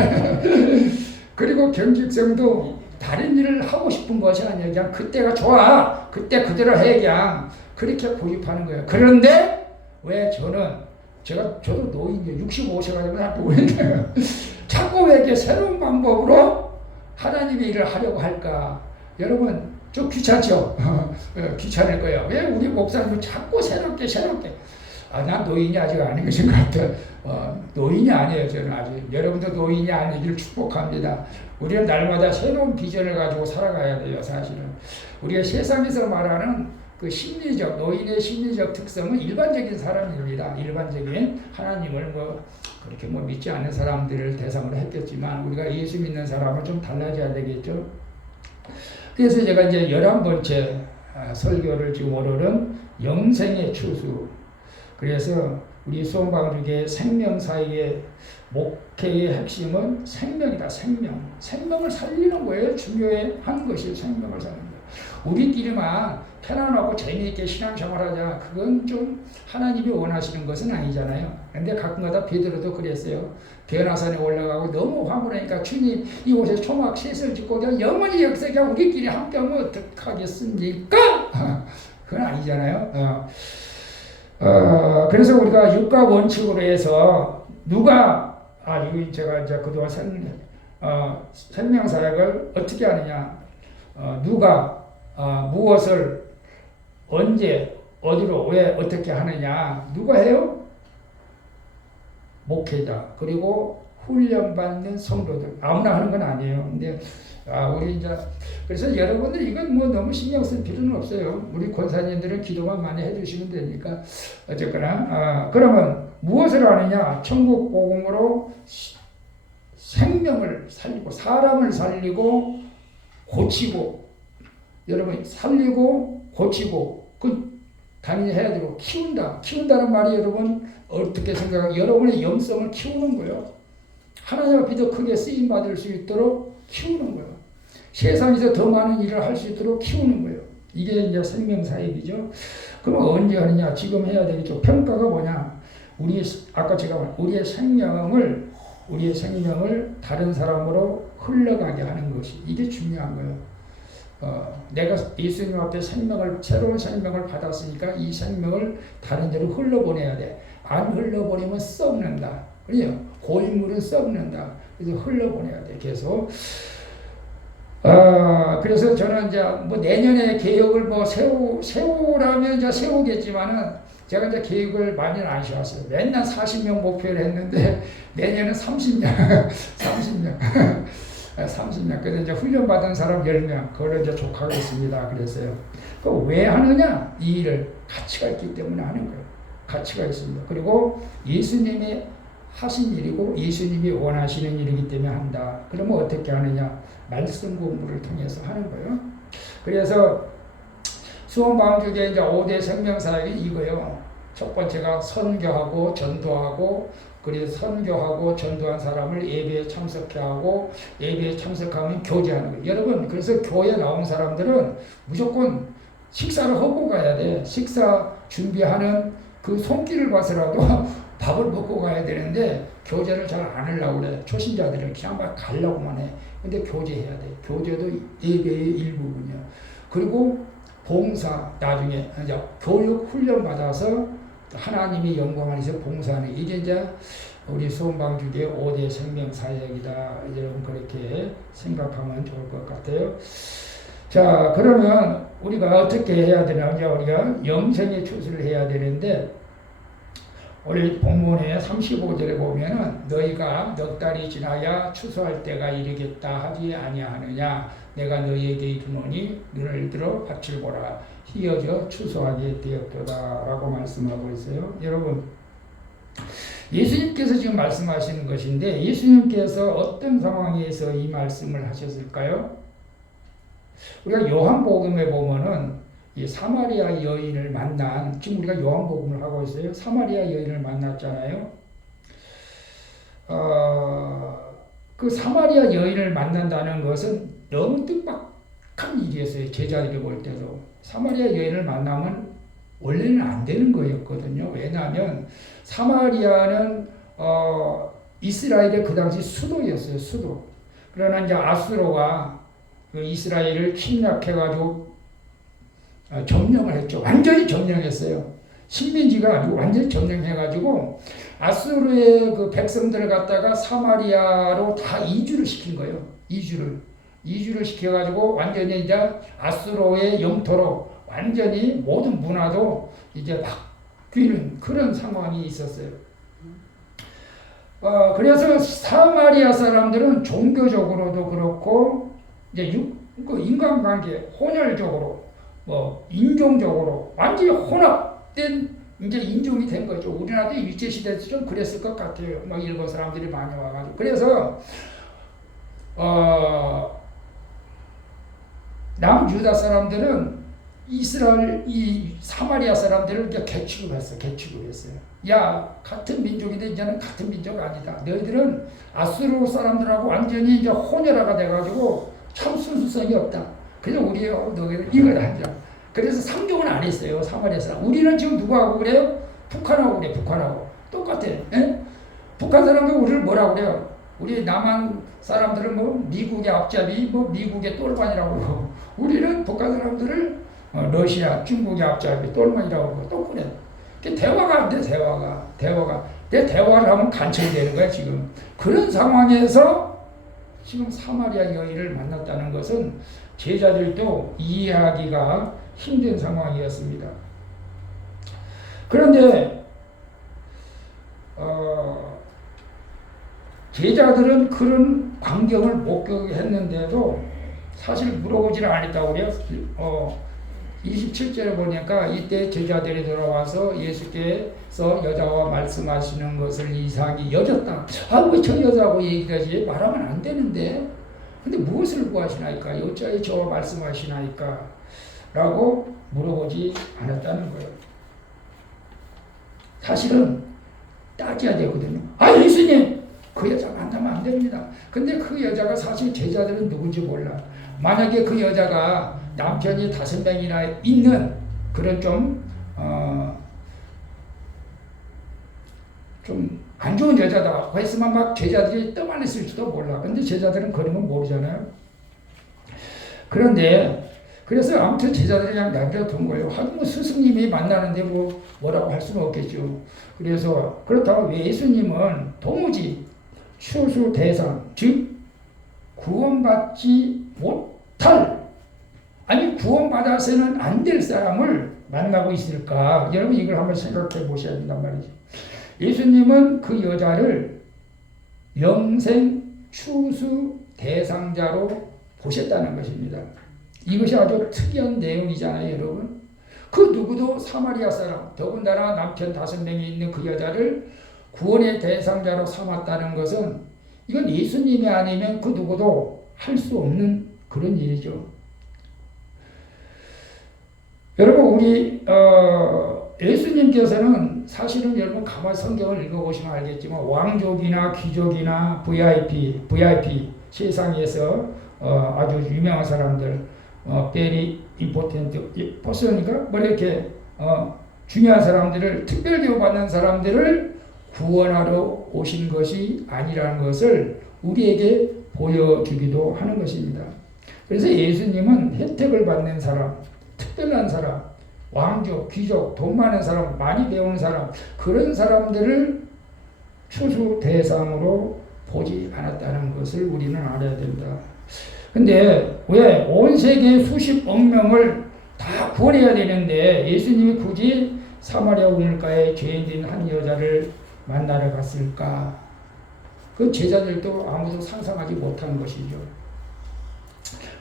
그리고 경직성도 다른 일을 하고 싶은 것이 아니라 그냥 그때가 좋아. 그때 그대로 해. 그냥 그렇게 고집하는 거예요. 그런데 왜 저도 노인이에요. 65세가 되면 자꾸 그랬어요. 자꾸 왜 이렇게 새로운 방법으로 하나님의 일을 하려고 할까? 여러분 좀 귀찮죠? 귀찮을 거예요. 왜 우리 목사님은 자꾸 새롭게 난 노인이 아직 아닌 것인 것 같아. 노인이 아니에요. 저는 아직. 여러분도 노인이 아니길 축복합니다. 우리는 날마다 새로운 비전을 가지고 살아가야 돼요. 사실은 우리가 세상에서 말하는 그 심리적, 노인의 심리적 특성은 일반적인 사람입니다. 일반적인 하나님을 그렇게 믿지 않는 사람들을 대상으로 했겠지만, 우리가 예수 믿는 사람은 좀 달라져야 되겠죠. 그래서 제가 이제 11번째 설교를 지금 오늘은 영생의 추수. 그래서 우리 수원방주교회 생명사역의 목회의 핵심은 생명이다. 생명을 살리는 거예요. 중요한 것이 생명을 살리는 거예요. 우리끼리만 편안하고 재미있게 신앙생활하자. 그건 좀 하나님이 원하시는 것은 아니잖아요. 그런데 가끔가다 베드로도 그랬어요. 변화산에 올라가고 너무 화분하니까 주님 이곳에 초막 셋을 짓고 영원히 역사가 우리끼리 함께하면 어떡하겠습니까? 그건 아니잖아요. 그래서 우리가 육가 원칙으로 해서 이거 제가 이제 그동안 생명사역을 어떻게 하느냐, 누가 무엇을 언제 어디로 왜 어떻게 하느냐, 누가 해요? 목회자, 그리고 훈련받는 성도들. 아무나 하는 건 아니에요. 근데 우리 이제 그래서 여러분들 이건 너무 신경 쓸 필요는 없어요. 우리 권사님들은 기도만 많이 해주시면 되니까. 어쨌거나 그러면 무엇을 하느냐? 천국 복음으로 생명을 살리고, 사람을 살리고 고치고, 여러분 살리고 고치고 당연히 해야 되고, 키운다는 말이 여러분 어떻게 생각해요? 여러분의 영성을 키우는 거예요. 하나님 앞에 더 크게 쓰임 받을 수 있도록 키우는 거예요. 세상에서 더 많은 일을 할 수 있도록 키우는 거예요. 이게 이제 생명사역이죠. 그럼 언제 하느냐? 지금 해야 되겠죠. 평가가 뭐냐? 아까 제가 말한 우리의 생명을 다른 사람으로 흘러가게 하는 것이, 이게 중요한 거예요. 내가 예수님 앞에 새로운 생명을 받았으니까 이 생명을 다른 데로 흘러보내야 돼. 안 흘러보내면 썩는다. 그래요. 고인물은 썩는다. 그래서 흘러보내야 돼. 계속. 그래서 저는 이제 내년에 계획을 세우라면 이제 세우겠지만은, 제가 이제 계획을 많이는 안 세웠어요. 맨날 40명 목표를 했는데, 내년은 30명. 30명. 그래서 이제 훈련받은 사람 10명. 그걸 이제 족하겠습니다. 그랬어요. 왜 하느냐? 이 일을 가치가 있기 때문에 하는 거예요. 가치가 있습니다. 그리고 예수님이 하신 일이고 예수님이 원하시는 일이기 때문에 한다. 그러면 어떻게 하느냐? 말씀 공부를 통해서 하는 거예요. 그래서 수원방주교회 이제 5대 생명사역이 이거예요. 첫 번째가 선교하고 전도하고 그래서 선교하고 전도한 사람을 예배에 참석해 하고 예배에 참석하면 교제하는 거예요. 여러분 그래서 교회 나온 사람들은 무조건 식사를 하고 가야 돼. 식사 준비하는 그 손길을 봐서라도 밥을 먹고 가야 되는데 교제를 잘 안 하려고 그래. 초신자들은 그냥 막 가려고만 해. 근데 교제해야 돼. 교제도 예배의 일부분이야. 그리고 봉사 나중에 이제 교육 훈련 받아서 하나님의 영광 안에서 봉사하는 이게 이제 우리 소원방주교의 5대 생명 사역이다. 여러분 그렇게 생각하면 좋을 것 같아요. 자 그러면 우리가 어떻게 해야 되냐? 이제 우리가 영생의 추수를 해야 되는데 우리 본문의 35절에 보면은 너희가 넉 달이 지나야 추수할 때가 이르겠다 하지 아니하느냐 내가 너희에게 이르노니 눈을 들어 밭을 보라 희어져 추수하게 되었도다 라고 말씀하고 있어요. 여러분 예수님께서 지금 말씀하시는 것인데 예수님께서 어떤 상황에서 이 말씀을 하셨을까요? 우리가 요한복음에 보면은 이 사마리아 여인을 만난, 지금 우리가 요한복음을 하고 있어요. 사마리아 여인을 만났잖아요. 그 사마리아 여인을 만난다는 것은 너무 뜻밖한 일이었어요. 제자들이 볼 때도. 사마리아 여인을 만나면 원래는 안 되는 거였거든요. 왜냐하면 사마리아는 이스라엘의 그 당시 수도였어요. 수도. 그러나 이제 아수로가 그 이스라엘을 침략해가지고 점령을 했죠. 완전히 점령했어요. 식민지가 아니고 완전히 점령해가지고 아수르의 그 백성들을 갖다가 사마리아로 다 이주를 시킨 거예요. 이주를 시켜가지고 완전히 이제 아수르의 영토로 완전히 모든 문화도 이제 바뀌는 그런 상황이 있었어요. 그래서 사마리아 사람들은 종교적으로도 그렇고 이제 인간관계 혼혈적으로 인종적으로 완전히 혼합된 이제 인종이 된 거죠. 우리나라도 일제시대에도 좀 그랬을 것 같아요. 막 일본 사람들이 많이 와가지고. 그래서, 남유다 사람들은 이 사마리아 사람들을 이제 개축을 했어요. 야, 같은 민족인데 이제는 같은 민족 아니다. 너희들은 아수르 사람들하고 완전히 이제 혼혈화가 돼가지고 참 순수성이 없다. 그래서 너희들 이걸 하자. 그래서 상종은 안 했어요. 사마리아 사람. 우리는 지금 누구하고 그래요? 북한하고 그래. 북한하고. 똑같아. 에? 북한 사람들 우리를 뭐라고 그래요? 우리 남한 사람들은 미국의 앞잡이, 미국의 똘반이라고 그러고 우리는 북한 사람들을 러시아, 중국의 앞잡이, 똘반이라고 그러고 또 그래. 대화가 안 돼. 대화가. 내 대화를 하면 간첩되는 거야 지금. 그런 상황에서 지금 사마리아 여인을 만났다는 것은 제자들도 이해하기가 힘든 상황이었습니다. 그런데 제자들은 그런 광경을 목격했는데도 사실 물어보지를 않았다고 그래요. 27절에 보니까 이때 제자들이 돌아와서 예수께서 여자와 말씀하시는 것을 이상히 여겼다. 왜 저 여자하고 얘기하지? 말하면 안 되는데. 근데 무엇을 구하시나이까? 여자에 저와 말씀하시나이까? 라고 물어보지 않았다는 거예요. 사실은 따져야 되거든요. 예수님! 그 여자 만나면 안 됩니다. 근데 그 여자가 사실 제자들은 누군지 몰라. 만약에 그 여자가 남편이 5명이나 있는 그런 좀 안 좋은 여자다 했으면 막 제자들이 떠말렸을지도 몰라. 근데 제자들은 그런 건 모르잖아요. 그런데 그래서 아무튼 제자들이 그냥 내버려둔 거예요. 하긴 스승님이 만나는데 뭐라고 할 수는 없겠죠. 그래서 그렇다고 예수님은 도무지 추수 대상, 즉 구원받지 못할 구원받아서는 안 될 사람을 만나고 있을까? 여러분 이걸 한번 생각해 보셔야 된단 말이죠. 예수님은 그 여자를 영생 추수 대상자로 보셨다는 것입니다. 이것이 아주 특이한 내용이잖아요, 여러분. 그 누구도 사마리아 사람, 더군다나 남편 5명이 있는 그 여자를 구원의 대상자로 삼았다는 것은 이건 예수님이 아니면 그 누구도 할 수 없는 그런 일이죠. 여러분 우리 예수님께서는 사실은 여러분 가만 성경을 읽어보시면 알겠지만 왕족이나 귀족이나 VIP 세상에서 아주 유명한 사람들, very important person인가 뭐 이렇게 중요한 사람들을 특별 대우받는 사람들을 구원하러 오신 것이 아니라는 것을 우리에게 보여주기도 하는 것입니다. 그래서 예수님은 혜택을 받는 사람, 특별한 사람, 왕족, 귀족, 돈 많은 사람, 많이 배운 사람, 그런 사람들을 추수 대상으로 보지 않았다는 것을 우리는 알아야 된다. 근데 왜 온 세계 수십억 명을 다 구원해야 되는데 예수님이 굳이 사마리아 우물가에 죄인된 한 여자를 만나러 갔을까? 그 제자들도 아무도 상상하지 못한 것이죠.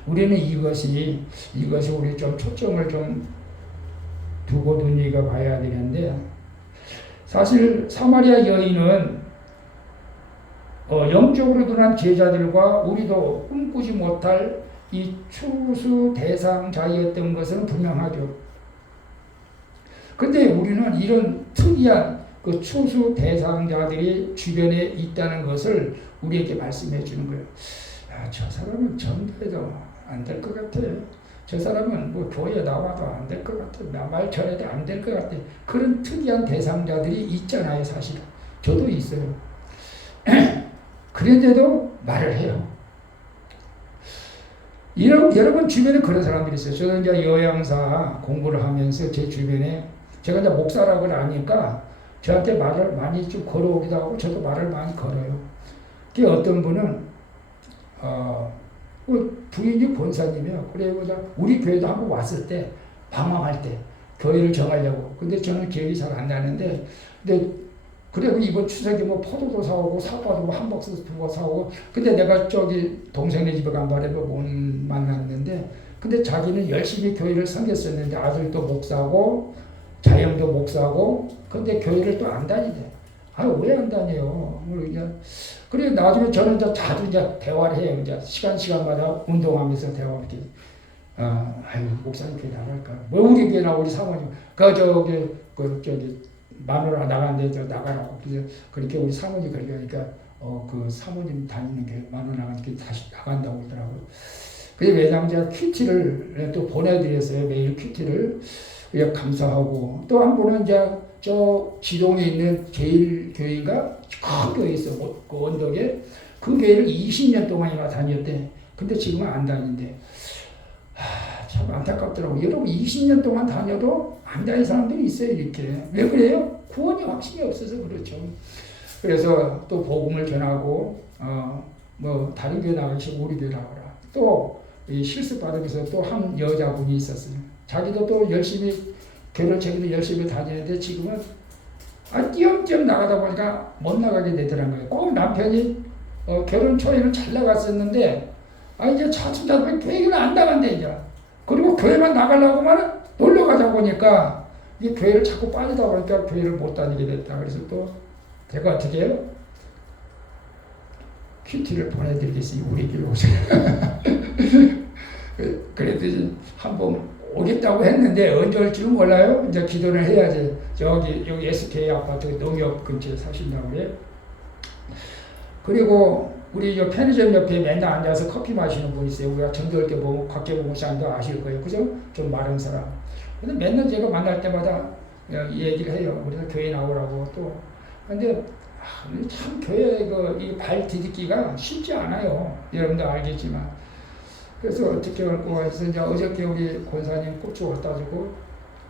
우리는 이것이 우리 좀 초점을 좀 두고 눈여겨 봐야 되는데, 사실 사마리아 여인은 영적으로 둔한 제자들과 우리도 꿈꾸지 못할 이 추수 대상자였던 것은 분명하죠. 근데 우리는 이런 특이한 그 추수 대상자들이 주변에 있다는 것을 우리에게 말씀해 주는 거예요. 저 사람은 전도해도 안 될 것 같아. 저 사람은 뭐 교회에 나와도 안 될 것 같아. 말 전해도 안 될 것 같아. 그런 특이한 대상자들이 있잖아요, 사실은. 저도 있어요. 그런데도 말을 해요. 여러분 주변에 그런 사람들이 있어요. 저도 이제 여양사 공부를 하면서 제 주변에 제가 이제 목사라고 하니까 저한테 말을 많이 좀 걸어오기도 하고 저도 말을 많이 걸어요. 그 어떤 분은 부인이 권사님이에요. 그래서 우리 교회도 한번 왔을 때 방황할 때 교회를 정하려고. 근데 저는 기억이 잘 안 나는데, 근데 그리고 이번 추석에 뭐 포도도 사오고 사과도 뭐 한 박스 두 거 사오고. 근데 내가 저기 동생네 집에 간 바람에 못 만났는데, 근데 자기는 열심히 교회를 섬겼었는데 아들도 목사고 자형도 목사고, 근데 교회를 또 안 다니대. 왜 안 다녀요? 그래 나중에 저는 이제 자주 이제 대화를 해요. 이제 시간마다 운동하면서 대화하게. 목사님 교회 나갈까? 뭐 우리 교회나 우리 사모님 저기 마누라 나가는데 저 나가라고. 그래서 그렇게 우리 사모님 그러니까 그 사모님 다니는 게 마누라 나가니까 다시 나간다고 그러더라고요. 그래서 왜냐면 제가 큐티를 또 보내드렸어요. 매일 큐티를. 감사하고 또 한 분은 이제 저 지동에 있는 제일교회인가 큰 교회 있어. 그 언덕에 그 교회를 20년 동안이나 다녔대. 근데 지금은 안 다닌대. 참 안타깝더라고. 여러분 20년 동안 다녀도 안 다닌 사람들이 있어요. 이렇게. 왜 그래요? 구원이 확신이 없어서 그렇죠. 그래서 또 복음을 전하고 뭐 다른 교회 나가시고 우리 교회 나가라. 또 실습 받으면서 또 한 여자분이 있었어요. 자기도 또 열심히 결혼 책임을 열심히 다니는데 지금은 띄엄띄엄 나가다 보니까 못 나가게 되더라는 거예요. 꼭 남편이 결혼 초에는 잘 나갔었는데 이제 차츰차츰 교회는 안 나간대 이제. 그리고 교회만 나가려고만 놀러 가다 보니까 이 교회를 자꾸 빠지다 보니까 교회를 못 다니게 됐다. 그래서 또 제가 어떻게 해요? 큐티를 보내드리겠어요. 우리 교회 오세요. 그랬더니 한번 오겠다고 했는데 언제 올지는 몰라요. 이제 기도를 해야지. 여기 SK 아파트 농협 근처에 사신다고 그래요. 그리고 우리 저 편의점 옆에 맨날 앉아서 커피 마시는 분 있어요. 우리가 전도할 때 보면 곽재봉 목사님도 아실 거예요. 그죠? 좀 마른 사람. 근데 맨날 제가 만날 때마다 얘기를 해요. 우리가 교회 나오라고 또. 근데 참 교회 이발 디딛기가 쉽지 않아요. 여러분도 알겠지만. 그래서 어떻게 할까 해서 이제 어저께 우리 권사님 고추 갖다 주고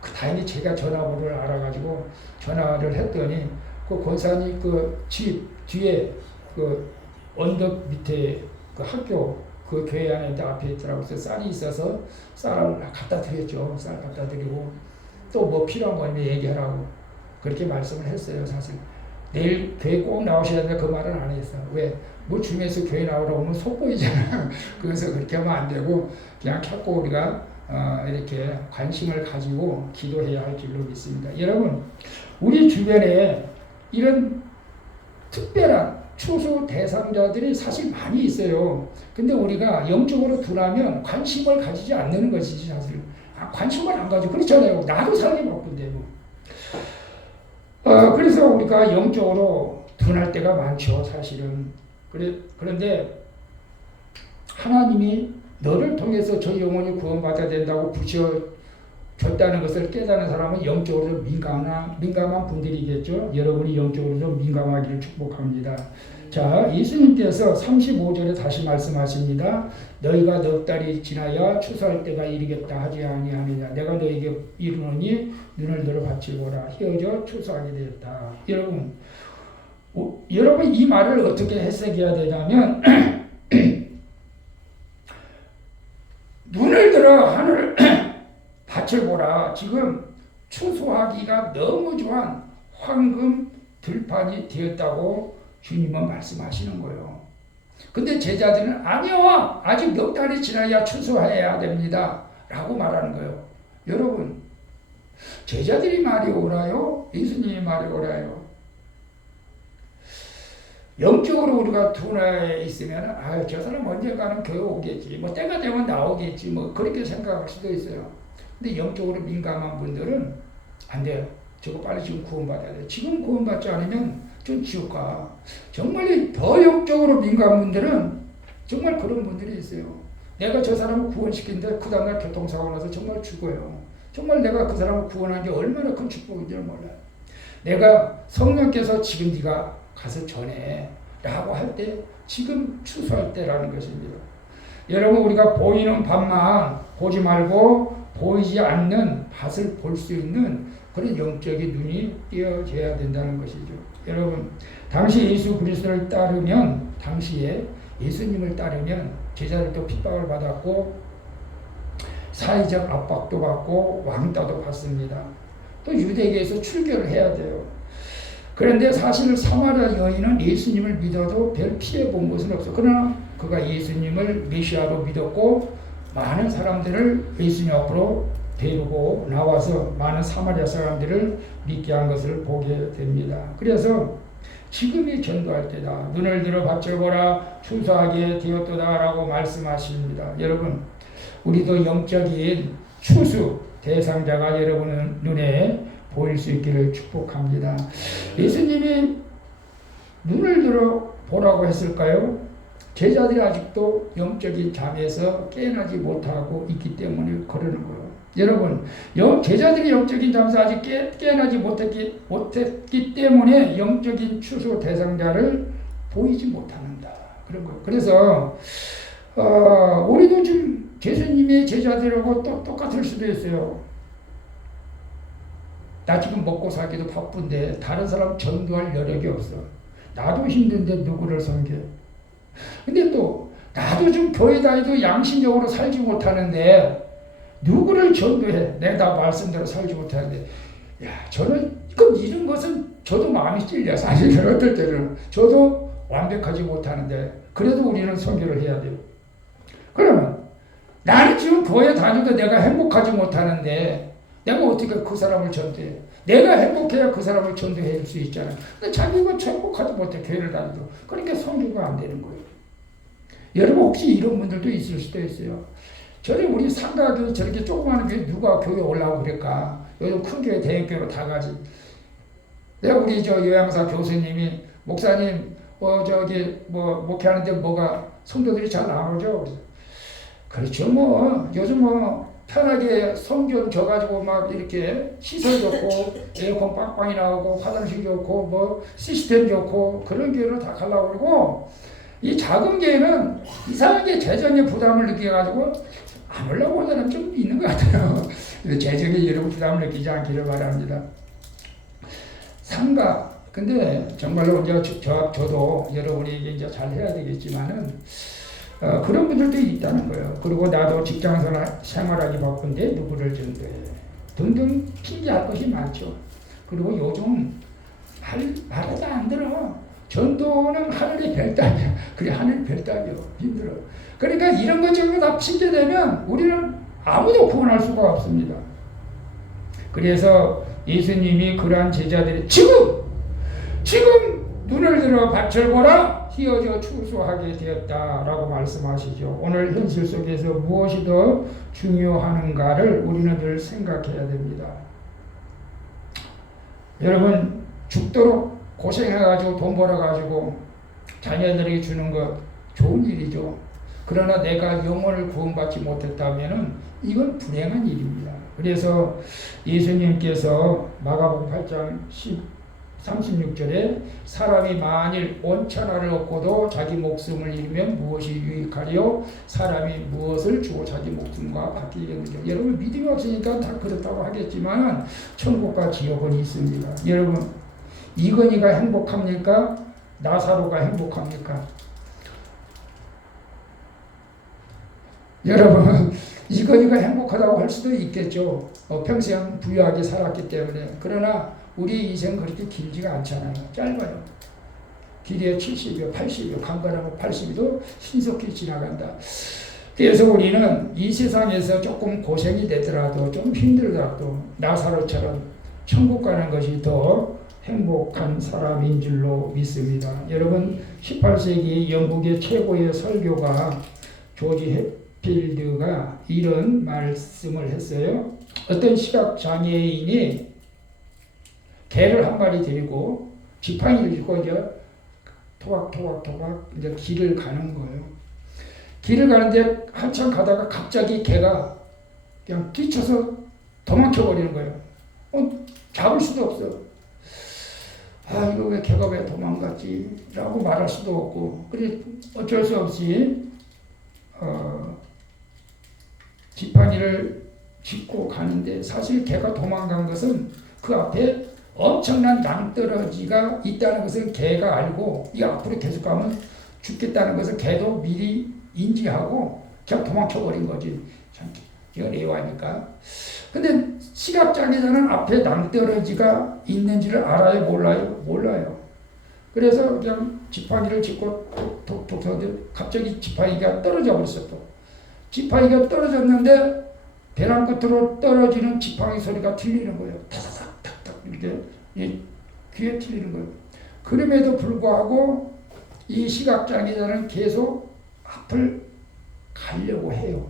다행히 제가 전화번호를 알아가지고 전화를 했더니 그 권사님 그 집 뒤에 그 언덕 밑에 그 학교 그 교회 안에 앞에 있더라고요. 그래서 쌀이 있어서 쌀을 갖다 드렸죠. 쌀 갖다 드리고 또 뭐 필요한 거 있으면 얘기하라고 그렇게 말씀을 했어요. 사실 내일 교회 꼭 나오셔야 되는데 그 말은 안 했어요. 왜? 뭐 중에서 교회 나오라고 하면 속보이잖아요. 그래서 그렇게 하면 안 되고 그냥 찾고 우리가 이렇게 관심을 가지고 기도해야 할 줄로 믿습니다. 여러분 우리 주변에 이런 특별한 추수 대상자들이 사실 많이 있어요. 근데 우리가 영적으로 둔하면 관심을 가지지 않는 것이지 사실. 관심을 안 가지고 그렇잖아요. 나도 살기 바쁜데 뭐. 그래서 우리가 영적으로 둔할 때가 많죠, 사실은. 그런데 하나님이 너를 통해서 저 영혼이 구원받아야 된다고 부셔줬다는 것을 깨닫는 사람은 영적으로 민감한 분들이겠죠. 여러분이 영적으로 좀 민감하기를 축복합니다. 자, 예수님께서 35절에 다시 말씀하십니다. 너희가 넉 달이 지나야 추수할 때가 이르겠다 하지 아니하느냐. 내가 너에게 이르노니 눈을 들어 받치고라. 헤어져 추수하게 되었다. 여러분 이 말을 어떻게 해석해야 되냐면 눈을 들어 하늘을 밭을 보라. 지금 추수하기가 너무 좋은 황금 들판이 되었다고 주님은 말씀하시는 거예요. 근데 제자들은 아니요, 아직 넉 달이 지나야 추수해야 됩니다 라고 말하는 거예요. 여러분, 제자들이 말이 옳아요? 예수님이 말이 옳아요? 영적으로 우리가 둔화에 있으면 저 사람 언젠가는 교회 오겠지, 뭐 때가 되면 나오겠지, 뭐 그렇게 생각할 수도 있어요. 근데 영적으로 민감한 분들은 안 돼요. 저거 빨리 지금 구원받아야 돼. 지금 구원받지 않으면 좀 지옥 가. 정말 더 영적으로 민감한 분들은 정말 그런 분들이 있어요. 내가 저 사람을 구원시키는데 그 다음날 교통사고 나서 정말 죽어요. 정말 내가 그 사람을 구원한 게 얼마나 큰 축복인지를 몰라요. 내가 성령께서 지금 네가 가서 전해 라고 할 때 지금 추수할 때라는 것입니다. 여러분, 우리가 보이는 밭만 보지 말고 보이지 않는 밭을 볼 수 있는 그런 영적인 눈이 띄어져야 된다는 것이죠. 여러분, 당시 예수 그리스도를 따르면, 당시에 예수님을 따르면 제자들도 핍박을 받았고 사회적 압박도 받고 왕따도 받습니다. 또 유대계에서 출교를 해야 돼요. 그런데 사실 사마리아 여인은 예수님을 믿어도 별 피해 본 것은 없어. 그러나 그가 예수님을 메시아로 믿었고 많은 사람들을 예수님 앞으로 데리고 나와서 많은 사마리아 사람들을 믿게 한 것을 보게 됩니다. 그래서 지금이 전도할 때다. 눈을 들어 받쳐보라. 추수하게 되었도다 라고 말씀하십니다. 여러분, 우리도 영적인 추수 대상자가 여러분 눈에 보일 수 있기를 축복합니다. 예수님이 눈을 들어 보라고 했을까요? 제자들이 아직도 영적인 잠에서 깨어나지 못하고 있기 때문에 그러는 거예요. 여러분, 제자들이 영적인 잠에서 아직 깨어나지 못했기 때문에 영적인 추수 대상자를 보이지 못한다. 그런 거예요. 그래서 우리도 지금 예수님의 제자들하고 또 똑같을 수도 있어요. 나 지금 먹고 살기도 바쁜데 다른 사람 전도할 여력이 없어. 나도 힘든데 누구를 섬겨? 근데 또 나도 좀 교회 다니도 양심적으로 살지 못하는데 누구를 전도해? 내가 다 말씀대로 살지 못하는데, 저는 이런 것은 저도 마음이 찔려. 사실 어떨 때는 저도 완벽하지 못하는데 그래도 우리는 선교를 해야 돼요. 그러면 나는 지금 교회 다니도 내가 행복하지 못하는데 내가 어떻게 그 사람을 전도해? 내가 행복해야 그 사람을 전도해 줄 수 있잖아. 근데 자기가 행복하지 못해, 교회를 다니도. 그러니까 선교가 안 되는 거예요. 여러분, 혹시 이런 분들도 있을 수도 있어요. 우리 상가교회 저렇게 조그마한 교회 누가 교회 올라오고 그럴까? 요즘 큰 교회, 대형교회로 다 가지. 내가 우리 요양사 교수님이, 목사님, 목회하는데 성도들이 잘 나오죠? 그렇죠, 요즘 편하게 성경 줘가지고 막 이렇게 시설 좋고 에어컨 빵빵이 나오고 화장실 좋고 시스템 좋고 그런 교회로 다 가려고 그러고, 이 작은 교회는 이상하게 재정의 부담을 느껴가지고 안 올라오는 사람 좀 있는 것 같아요. 재정에 여러분 부담을 느끼지 않기를 바랍니다. 상가, 근데 정말로 이제 저도 여러분이 이제 잘 해야 되겠지만은 그런 분들도 있다는 거예요. 그리고 나도 직장 생활하기 바쁜데 누구를 전도해? 등등 핑계할 것이 많죠. 그리고 요즘 말도 안 들어. 전도는 하늘의 별따기야. 그래, 하늘의 별따기요. 힘들어. 그러니까 이런 것 전부 다 핑계대면 우리는 아무도 구원할 수가 없습니다. 그래서 예수님이 그러한 제자들이 지금 눈을 들어 밭을 보라. 휘어져 추수하게 되었다라고 말씀하시죠. 오늘 현실 속에서 무엇이 더 중요한가를 우리는 늘 생각해야 됩니다. 여러분, 죽도록 고생해가지고 돈 벌어가지고 자녀들에게 주는 것 좋은 일이죠. 그러나 내가 영혼을 구원받지 못했다면은 이건 불행한 일입니다. 그래서 예수님께서 마가복음 8장 36절에 사람이 만일 온 천하를 얻고도 자기 목숨을 잃으면 무엇이 유익하리요? 사람이 무엇을 주고 자기 목숨과 바뀌겠느냐. 여러분 믿음이 없으니까 다 그렇다고 하겠지만 천국과 지옥은 있습니다. 여러분 이건희가 행복합니까? 나사로가 행복합니까? 여러분 이건희가 행복하다고 할 수도 있겠죠. 평생 부유하게 살았기 때문에. 그러나 우리 인생 그렇게 길지가 않잖아요. 짧아요. 길이에 70이요 80이요 강건하고 80이도 신속히 지나간다. 그래서 우리는 이 세상에서 조금 고생이 되더라도 좀 힘들더라도 나사로처럼 천국 가는 것이 더 행복한 사람인 줄로 믿습니다. 여러분 18세기 영국의 최고의 설교가 조지 햇필드가 이런 말씀을 했어요. 어떤 시각장애인이 개를 한 마리 데리고 지팡이를 짚고 이제 토박토박 이제 길을 가는 거예요. 길을 가는데 한참 가다가 갑자기 개가 그냥 뛰쳐서 도망쳐 버리는 거예요. 잡을 수도 없어. 이거 왜 개가 왜 도망갔지? 라고 말할 수도 없고. 그래 어쩔 수 없이 지팡이를 짚고 가는데 사실 개가 도망간 것은 그 앞에 엄청난 낭떠러지가 있다는 것을 개가 알고 이 앞으로 계속 가면 죽겠다는 것을 개도 미리 인지하고 그냥 도망쳐버린 거지. 참 이건 애화니까. 근데 시각장애자는 앞에 낭떠러지가 있는지를 알아요? 몰라요? 몰라요. 그래서 그냥 지팡이를 짚고 톡톡톡 하는데 갑자기 지팡이가 떨어져 버렸어. 또 지팡이가 떨어졌는데 벼랑 끝으로 떨어지는 지팡이 소리가 들리는 거예요. 탁탁탁탁 이렇게 귀에 들리는 거예요. 그럼에도 불구하고 이 시각장애자는 계속 앞을 가려고 해요.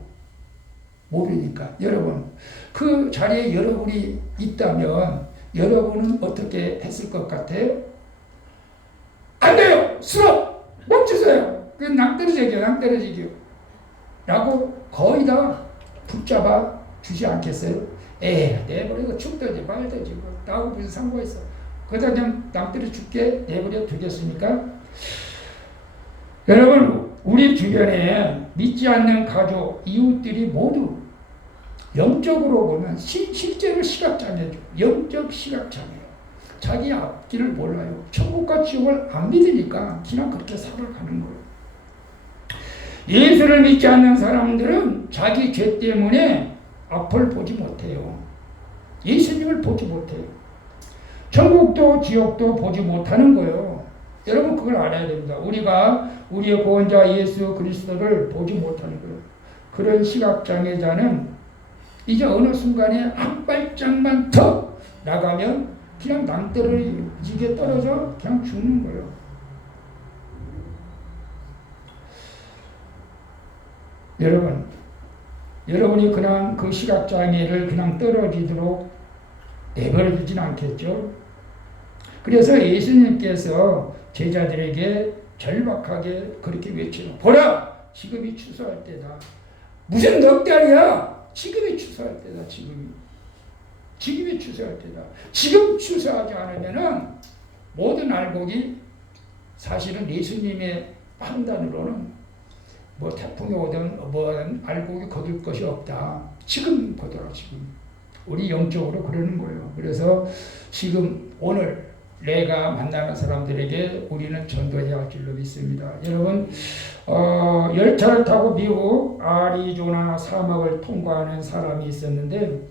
모르니까. 여러분 그 자리에 여러분이 있다면 여러분은 어떻게 했을 것 같아요? 안 돼요! 스톱! 멈추세요! 그 낭떠러지기요 라고 거의 다 붙잡아 주지 않겠어요? 내버리고 죽든지 말든지 나하고 무슨 상관이 있어. 그러다 그냥 남들이 죽게 내버려 두겠습니까? 여러분 우리 주변에 믿지 않는 가족, 이웃들이 모두 영적으로 보면 실제로 시각장애죠. 영적 시각장애예요. 자기 앞길을 몰라요. 천국과 지옥을 안 믿으니까 그냥 그렇게 살아가는 거예요. 예수를 믿지 않는 사람들은 자기 죄 때문에 앞을 보지 못해요. 예수님을 보지 못해요. 천국도 지옥도 보지 못하는 거예요. 여러분 그걸 알아야 됩니다. 우리가 우리의 구원자 예수 그리스도를 보지 못하는 거예요. 그런 시각장애자는 이제 어느 순간에 한 발짝만 더 나가면 그냥 낭떠러지게 떨어져 그냥 죽는 거예요. 여러분이 그냥 그 시각장애를 그냥 떨어지도록 내버려두진 않겠죠. 그래서 예수님께서 제자들에게 절박하게 그렇게 외치는 보라! 지금이 추수할 때다. 무슨 넉 달이야? 지금이 추수할 때다. 지금이 추수할 때다. 지금 추수하지 않으면은 모든 알곡이 사실은 예수님의 판단으로는 뭐 태풍이 오든 뭐 알곡이 거둘 것이 없다. 지금 거둬라. 지금. 우리 영적으로 그러는 거예요. 그래서 지금 오늘 내가 만나는 사람들에게 우리는 전도해야 할 줄로 믿습니다. 여러분 열차를 타고 미국 아리조나 사막을 통과하는 사람이 있었는데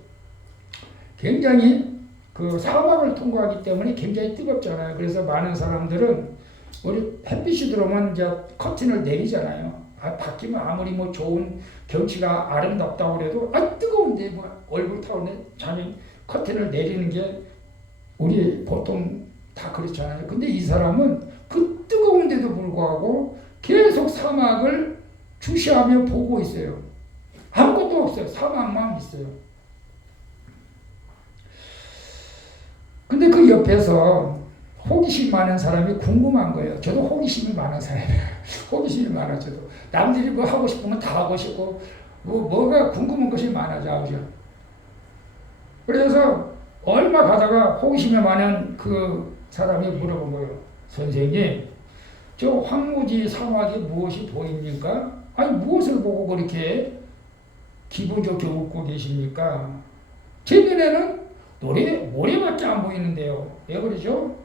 굉장히 그 사막을 통과하기 때문에 굉장히 뜨겁잖아요. 그래서 많은 사람들은 우리 햇빛이 들어오면 이제 커튼을 내리잖아요. 바뀌면 아무리 뭐 좋은 경치가 아름답다고 그래도 뜨거운데 뭐 얼굴 타오네 자는 커튼을 내리는 게 우리 보통 다 그렇잖아요. 근데 이 사람은 그 뜨거운데도 불구하고 계속 사막을 주시하며 보고 있어요. 아무것도 없어요. 사막만 있어요. 근데 그 옆에서 호기심 많은 사람이 궁금한 거예요. 저도 호기심이 많은 사람이에요. 호기심이 많아 저도. 남들이 뭐 하고 싶으면 다 하고 싶고 뭐가 궁금한 것이 많아져. 그래서 얼마 가다가 호기심이 많은 그 사람이 물어본 거예요. 선생님, 저 황무지 사막에 무엇이 보입니까? 아니 무엇을 보고 그렇게 기분 좋게 웃고 계십니까? 제 눈에는 모래밖에 안 보이는데요. 왜 그러죠?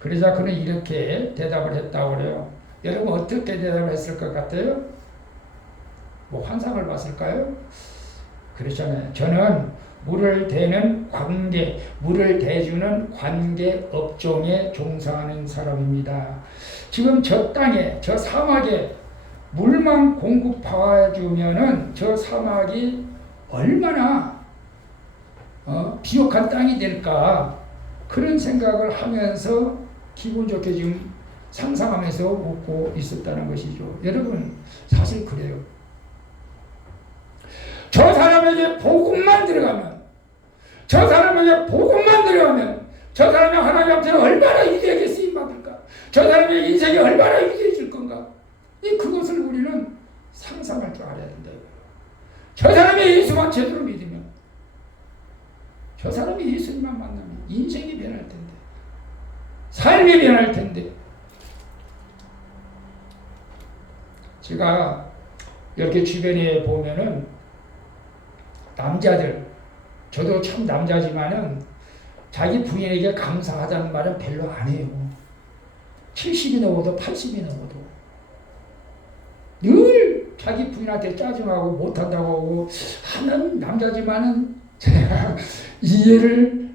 그러자 그는 이렇게 대답을 했다고 그래요. 여러분 어떻게 대답을 했을 것 같아요? 뭐 환상을 봤을까요? 그렇잖아요. 저는 물을 대주는 관계 업종에 종사하는 사람입니다. 지금 저 땅에, 저 사막에 물만 공급해주면은 저 사막이 얼마나 비옥한 땅이 될까 그런 생각을 하면서 기분 좋게 지금 상상하면서 웃고 있었다는 것이죠. 여러분 사실 그래요. 저 사람에게 복음만 들어가면 저 사람이 하나님 앞에 얼마나 위대하게 쓰임받을까? 저 사람의 인생이 얼마나 위대해질 건가? 그것을 우리는 상상할 줄 알아야 된다. 저 사람이 예수만 제대로 믿으면, 저 사람이 예수님만 만나면 인생이 변할 텐데, 삶이 변할 텐데. 제가 이렇게 주변에 보면은 남자들, 저도 참 남자지만은 자기 부인에게 감사하다는 말은 별로 안 해요. 70이 넘어도 80이 넘어도 늘 자기 부인한테 짜증하고 못한다고 하고 하는 남자지만은 이해를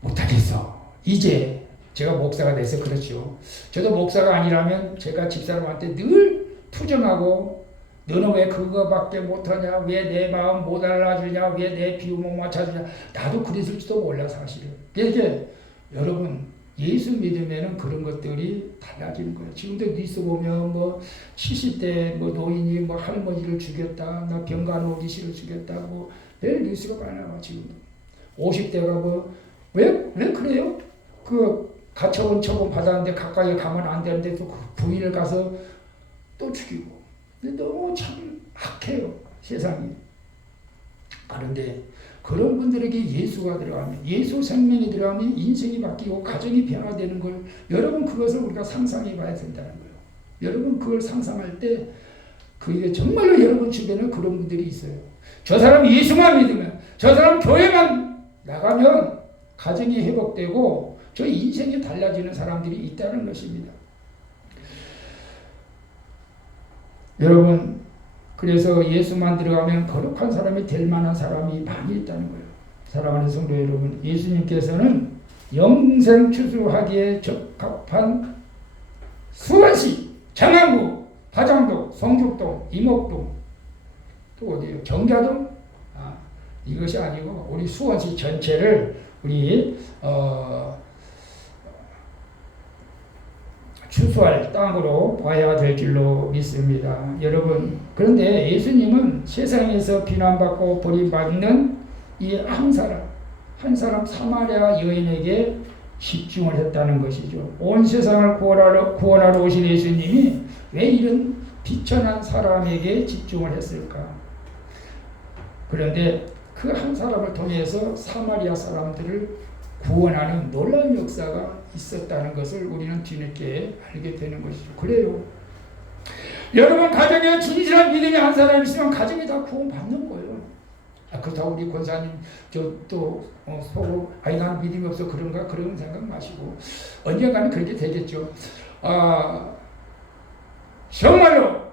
못하겠어. 이제 제가 목사가 돼서 그렇죠. 저도 목사가 아니라면 제가 집사람한테 늘 투정하고 너는 왜 그거밖에 못하냐? 왜 내 마음 못 알아주냐? 왜 내 비유 못 맞춰주냐? 나도 그랬을지도 몰라 사실은. 이게 여러분 예수 믿으면은 그런 것들이 달라지는 거예요. 지금도 뉴스 보면 뭐 70대 뭐 노인이 뭐 할머니를 죽였다, 나 병간호 기시를 죽였다, 뭐 매일 뉴스가 많이 나와 지금. 50대가 뭐 왜 그래요? 그 가처분 처분 받았는데 가까이 가면 안 되는데 또 그 부인을 가서 또 죽이고. 근데 너무 참 악해요 세상이. 그런데 그런 분들에게 예수가 들어가면, 예수 생명이 들어가면 인생이 바뀌고 가정이 변화되는 걸 여러분 그것을 우리가 상상해 봐야 된다는 거예요. 여러분 그걸 상상할 때 그게 정말로 여러분 주변에 그런 분들이 있어요. 저 사람 예수만 믿으면, 저 사람 교회만 나가면 가정이 회복되고 저 인생이 달라지는 사람들이 있다는 것입니다. 여러분 그래서 예수만 들어가면 거룩한 사람이 될 만한 사람이 많이 있다는 거예요. 사랑하는 성도 여러분, 예수님께서는 영생 추수하기에 적합한 수원시, 장안구, 화장동, 성죽동, 이목동, 또 어디요? 정자동? 이것이 아니고 우리 수원시 전체를 우리 추수할 땅으로 봐야 될 줄로 믿습니다. 여러분, 그런데 예수님은 세상에서 비난받고 버림받는 이 한 사람 사마리아 여인에게 집중을 했다는 것이죠. 온 세상을 구원하러 오신 예수님이 왜 이런 비천한 사람에게 집중을 했을까? 그런데 그 한 사람을 통해서 사마리아 사람들을 구원하는 놀라운 역사가 있었다는 것을 우리는 뒤늦게 알게 되는 것이죠. 그래요. 여러분 가정에 진실한 믿음이 한 사람 있으면 가정이 다 구원받는 거예요. 그렇다고 우리 권사님 속으로 나는 믿음이 없어 그런가 그런 생각 마시고 언젠가는 그렇게 되겠죠. 정말로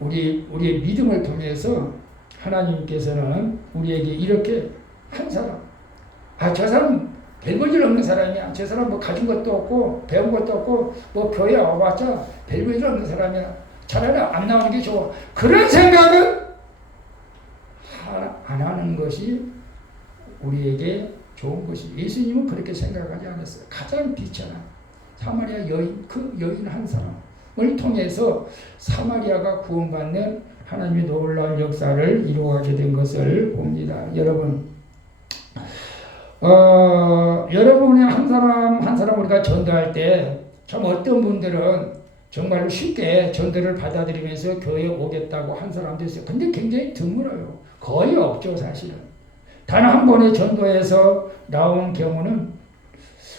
우리의 믿음을 통해서 하나님께서는 우리에게 이렇게 한 사람, 저 사람 별 볼 일 없는 사람이야. 저 사람 뭐 가진 것도 없고 배운 것도 없고 뭐 교회 와봤자 별 볼 일 없는 사람이야. 차라리 안 나오는 게 좋아. 그런 생각은 안 하는 것이 우리에게 좋은 것이. 예수님은 그렇게 생각하지 않았어요. 가장 비천한 사마리아 여인, 그 여인 한 사람을 통해서 사마리아가 구원받는 하나님이 놀라운 역사를 이루어가게 된 것을 봅니다. 여러분, 여러분이 한 사람 우리가 전도할 때 참 어떤 분들은 정말로 쉽게 전도를 받아들이면서 교회에 오겠다고 한 사람도 있어요. 근데 굉장히 드물어요. 거의 없죠, 사실은. 단 한 번의 전도에서 나온 경우는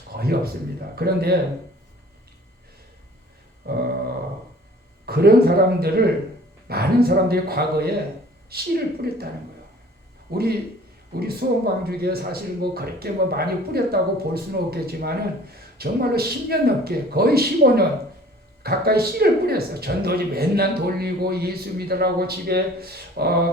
거의 없습니다. 그런데 그런 사람들을 많은 사람들이 과거에 씨를 뿌렸다는 거예요. 우리 수원광주교에 사실 그렇게 많이 뿌렸다고 볼 수는 없겠지만은 정말로 10년 넘게 거의 15년 가까이 씨를 뿌렸어. 전도지 맨날 돌리고 예수 믿으라고 집에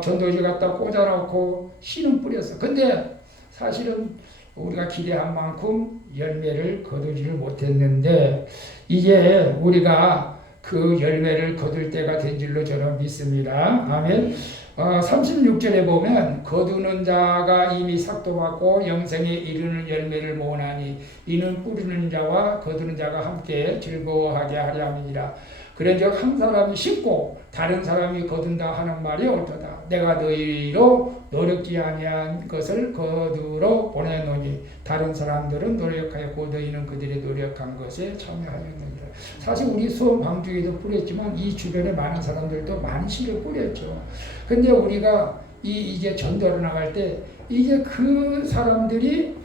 전도지 갖다 꽂아놓고 씨는 뿌렸어. 근데 사실은 우리가 기대한 만큼 열매를 거두지를 못했는데 이제 우리가 그 열매를 거둘 때가 된 줄로 저는 믿습니다. 아멘. 36절에 보면 거두는 자가 이미 삭도 받고 영생에 이르는 열매를 모으나니 이는 뿌리는 자와 거두는 자가 함께 즐거워하게 하려 함이니라. 그런즉 한 사람이 심고 다른 사람이 거둔다 하는 말이 옳도다. 내가 너희로 노력지 아니한 것을 거두러 보내노니 다른 사람들은 노력하였고 너희는 그들의 노력한 것에 참여하였느니라. 사실 우리 수원 광주에도 뿌렸지만 이 주변에 많은 사람들도 많은 씨를 뿌렸죠. 근데 우리가 이제 전도를 나갈 때 이제 그 사람들이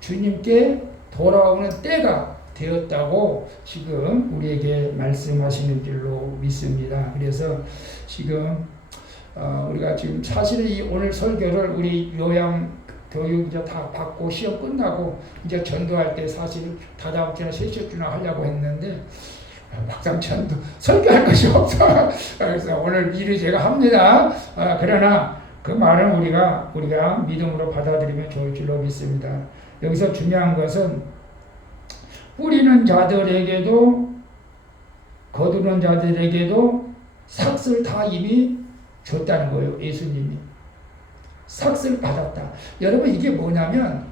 주님께 돌아오는 때가 되었다고 지금 우리에게 말씀하시는 줄로 믿습니다. 그래서 지금 우리가 지금 사실은 이 오늘 설교를 우리 요양 교육 이제 다 받고 시험 끝나고 이제 전도할 때 사실 다다음 주나 셋째 주나 하려고 했는데 막상 설교할 것이 없어. 그래서 오늘 미리 제가 합니다. 그러나 그 말은 우리가 믿음으로 받아들이면 좋을 줄로 믿습니다. 여기서 중요한 것은 뿌리는 자들에게도 거두는 자들에게도 삭을 다 이미 줬다는 거예요. 예수님이 삭을 받았다. 여러분 이게 뭐냐면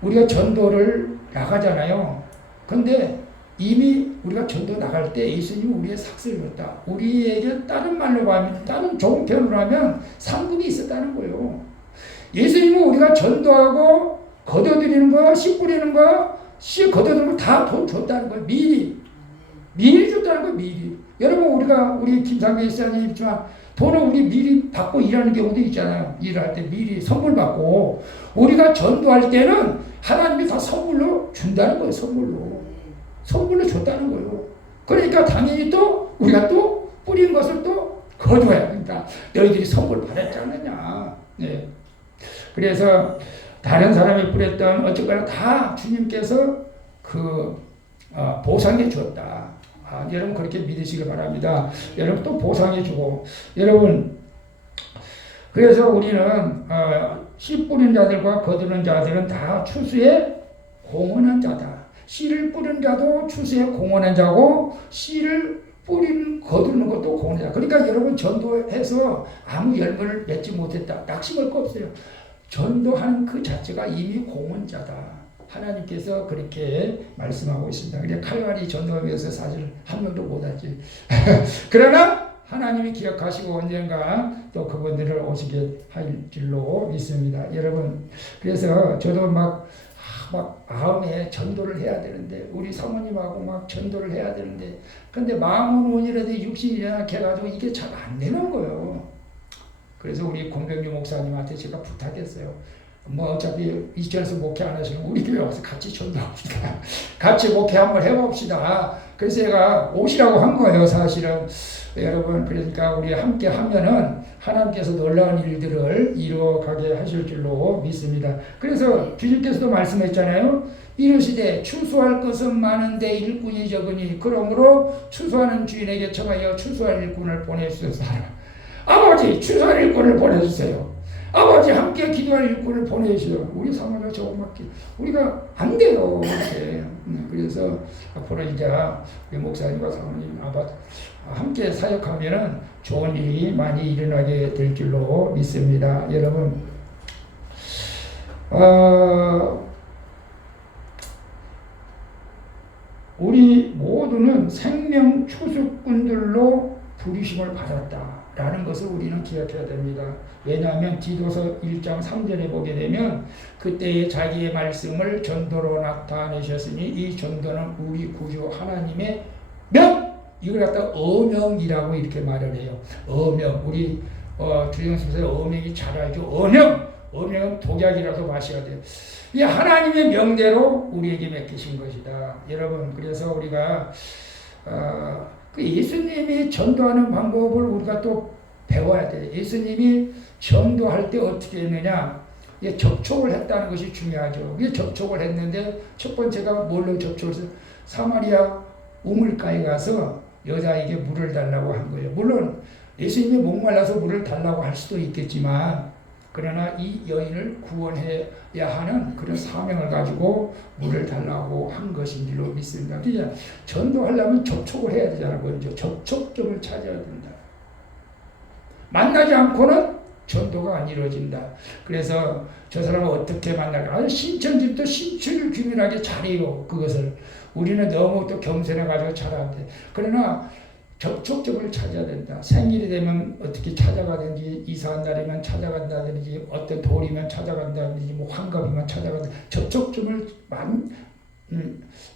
우리가 전도를 나가잖아요. 근데 이미 우리가 전도 나갈 때 예수님이 우리의 삭을 줬다. 우리에게 다른 말로 하면 다른 좋은 표현으로 하면 상급이 있었다는 거예요. 예수님은 우리가 전도하고 거둬들이는 거, 씨 뿌리는 거, 씨 걷어들고 다 돈 줬다는 거예요. 미리 줬다는 거예요. 미리. 여러분 우리 김상배 목사님 있지만 돈을 우리 미리 받고 일하는 경우도 있잖아요. 일할 때 미리 선물 받고 우리가 전도할 때는 하나님이 다 선물로 준다는 거예요. 선물로 줬다는 거예요. 그러니까 당연히 또 우리가 또 뿌린 것을 또 거둬야 합니다. 너희들이 선물 받았지 않느냐. 네. 그래서 다른 사람이 뿌렸던 어쨌거나 다 주님께서 보상해 주었다. 여러분 그렇게 믿으시기 바랍니다. 여러분 또 보상해 주고 여러분 그래서 우리는 씨 뿌린 자들과 거두는 자들은 다 추수에 공헌한 자다. 씨를 뿌린 자도 추수에 공헌한 자고 씨를 거두는 것도 공헌한 자. 그러니까 여러분 전도해서 아무 열매를 맺지 못했다. 낙심할 거 없어요. 전도하는 그 자체가 이미 공헌자다. 하나님께서 그렇게 말씀하고 있습니다. 근데 칼바리 전도하면서 사실 한 명도 못하지. 그러나 하나님이 기억하시고 언젠가 또 그분들을 오시게 할 줄로 믿습니다. 여러분, 그래서 저도 막 마음에 전도를 해야 되는데 우리 사모님하고 막 전도를 해야 되는데 근데 마음은 원이라도 육신이 연약해가지고 이게 잘 안 되는 거예요. 그래서 우리 공병주 목사님한테 제가 부탁했어요. 어차피 이천에서 목회 안 하시는 우리 교회 와서 같이 전도합시다. 같이 목회 한번 해봅시다. 그래서 제가 오시라고 한 거예요, 사실은. 여러분, 그러니까 우리 함께 하면은 하나님께서 놀라운 일들을 이루어가게 하실 줄로 믿습니다. 그래서 주님께서도 말씀했잖아요. 이르시되 추수할 것은 많은데 일꾼이 적으니 그러므로 추수하는 주인에게 청하여 추수할 일꾼을 보내주소서. 아버지 추수할 일꾼을 보내주세요. 아버지 함께 기도할 일꾼을 보내주세요. 우리 사모가 저거밖에 우리가 안 돼요. 이렇게. 그래서 앞으로 이제 우리 목사님과 사모님 함께 사역하면은 좋은 일이 많이 일어나게 될 줄로 믿습니다. 여러분, 우리 모두는 생명 추수꾼들로 부르심을 받았다라는 것을 우리는 기억해야 됩니다. 왜냐하면 디도서 1장 3절에 보게 되면 그때의 자기의 말씀을 전도로 나타내셨으니 이 전도는 우리 구주 하나님의 명! 이걸 갖다 어명이라고 이렇게 말을 해요. 어명. 우리 주영수에서 어명이 잘 알죠. 어명은 독약이라서 마셔야 돼요. 이 하나님의 명대로 우리에게 맡기신 것이다. 여러분, 그래서 우리가 그 예수님이 전도하는 방법을 우리가 또 배워야 돼요. 예수님이 전도할 때 어떻게 했느냐? 접촉을 했다는 것이 중요하죠. 접촉을 했는데 첫 번째가 뭘로 접촉을 했어요? 사마리아 우물가에 가서 여자에게 물을 달라고 한 거예요. 물론 예수님이 목말라서 물을 달라고 할 수도 있겠지만 그러나 이 여인을 구원해야 하는 그런 사명을 가지고 물을 달라고 한 것인 줄로 믿습니다. 그러니까 전도하려면 접촉을 해야 되잖아요. 먼저 접촉점을 찾아야 된다. 만나지 않고는 전도가 안 이루어진다. 그래서 저 사람을 어떻게 만날까? 신천지도 신춘을 규민하게 잘해요. 그것을 우리는 너무 또 겸손해가지고 잘하는데 그러나 접촉점을 찾아야 된다. 생일이 되면 어떻게 찾아가든지 이사한 날이면 찾아간다든지 어떤 돌이면 찾아간다든지 뭐 환갑이면 찾아간다. 접촉점을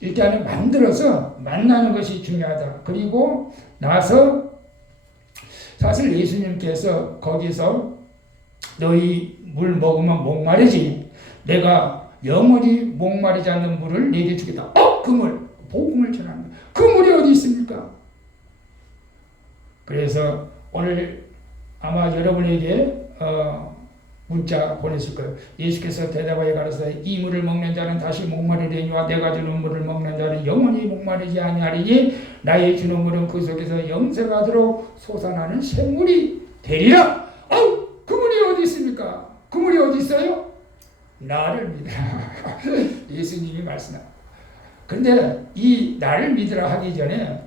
일단은 만들어서 만나는 것이 중요하다. 그리고 나서 사실 예수님께서 거기서 너희 물 먹으면 목마르지 내가 영원히 목마르지 않는 물을 내게 주겠다. 그 물, 복음을 전하는 그 물이 어디 있습니까? 그래서 오늘 아마 여러분에게 문자 보냈을 거예요. 예수께서 대답하여 가라사대 이 물을 먹는 자는 다시 목마르리니와 내가 주는 물을 먹는 자는 영원히 목마르지 아니하리니 나의 주는 물은 그 속에서 영생하도록 솟아나는 샘물이 되리라. 그 물이 어디 있습니까? 그 물이 어디 있어요? 나를 믿으라. 예수님이 말씀합니다. 근데 이 나를 믿으라 하기 전에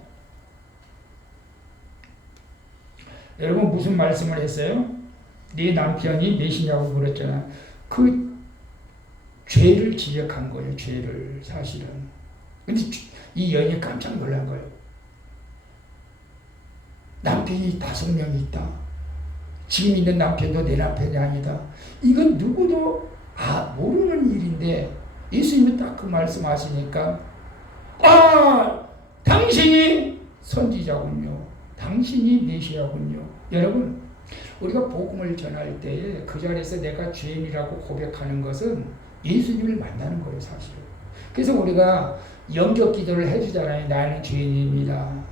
여러분 무슨 말씀을 했어요? 네 남편이 몇이냐고 물었잖아. 그 죄를 지적한 거예요. 죄를 사실은. 근데 이 여인이 깜짝 놀란 거예요. 남편이 5명이 있다. 지금 있는 남편도 내 남편이 아니다. 이건 누구도 모르는 일인데 예수님이 딱 그 말씀하시니까 당신이 선지자군요. 당신이 메시아군요. 여러분 우리가 복음을 전할 때에 그 자리에서 내가 죄인이라고 고백하는 것은 예수님을 만나는 거예요. 사실은. 그래서 우리가 영적 기도를 해주잖아요. 나는 죄인입니다.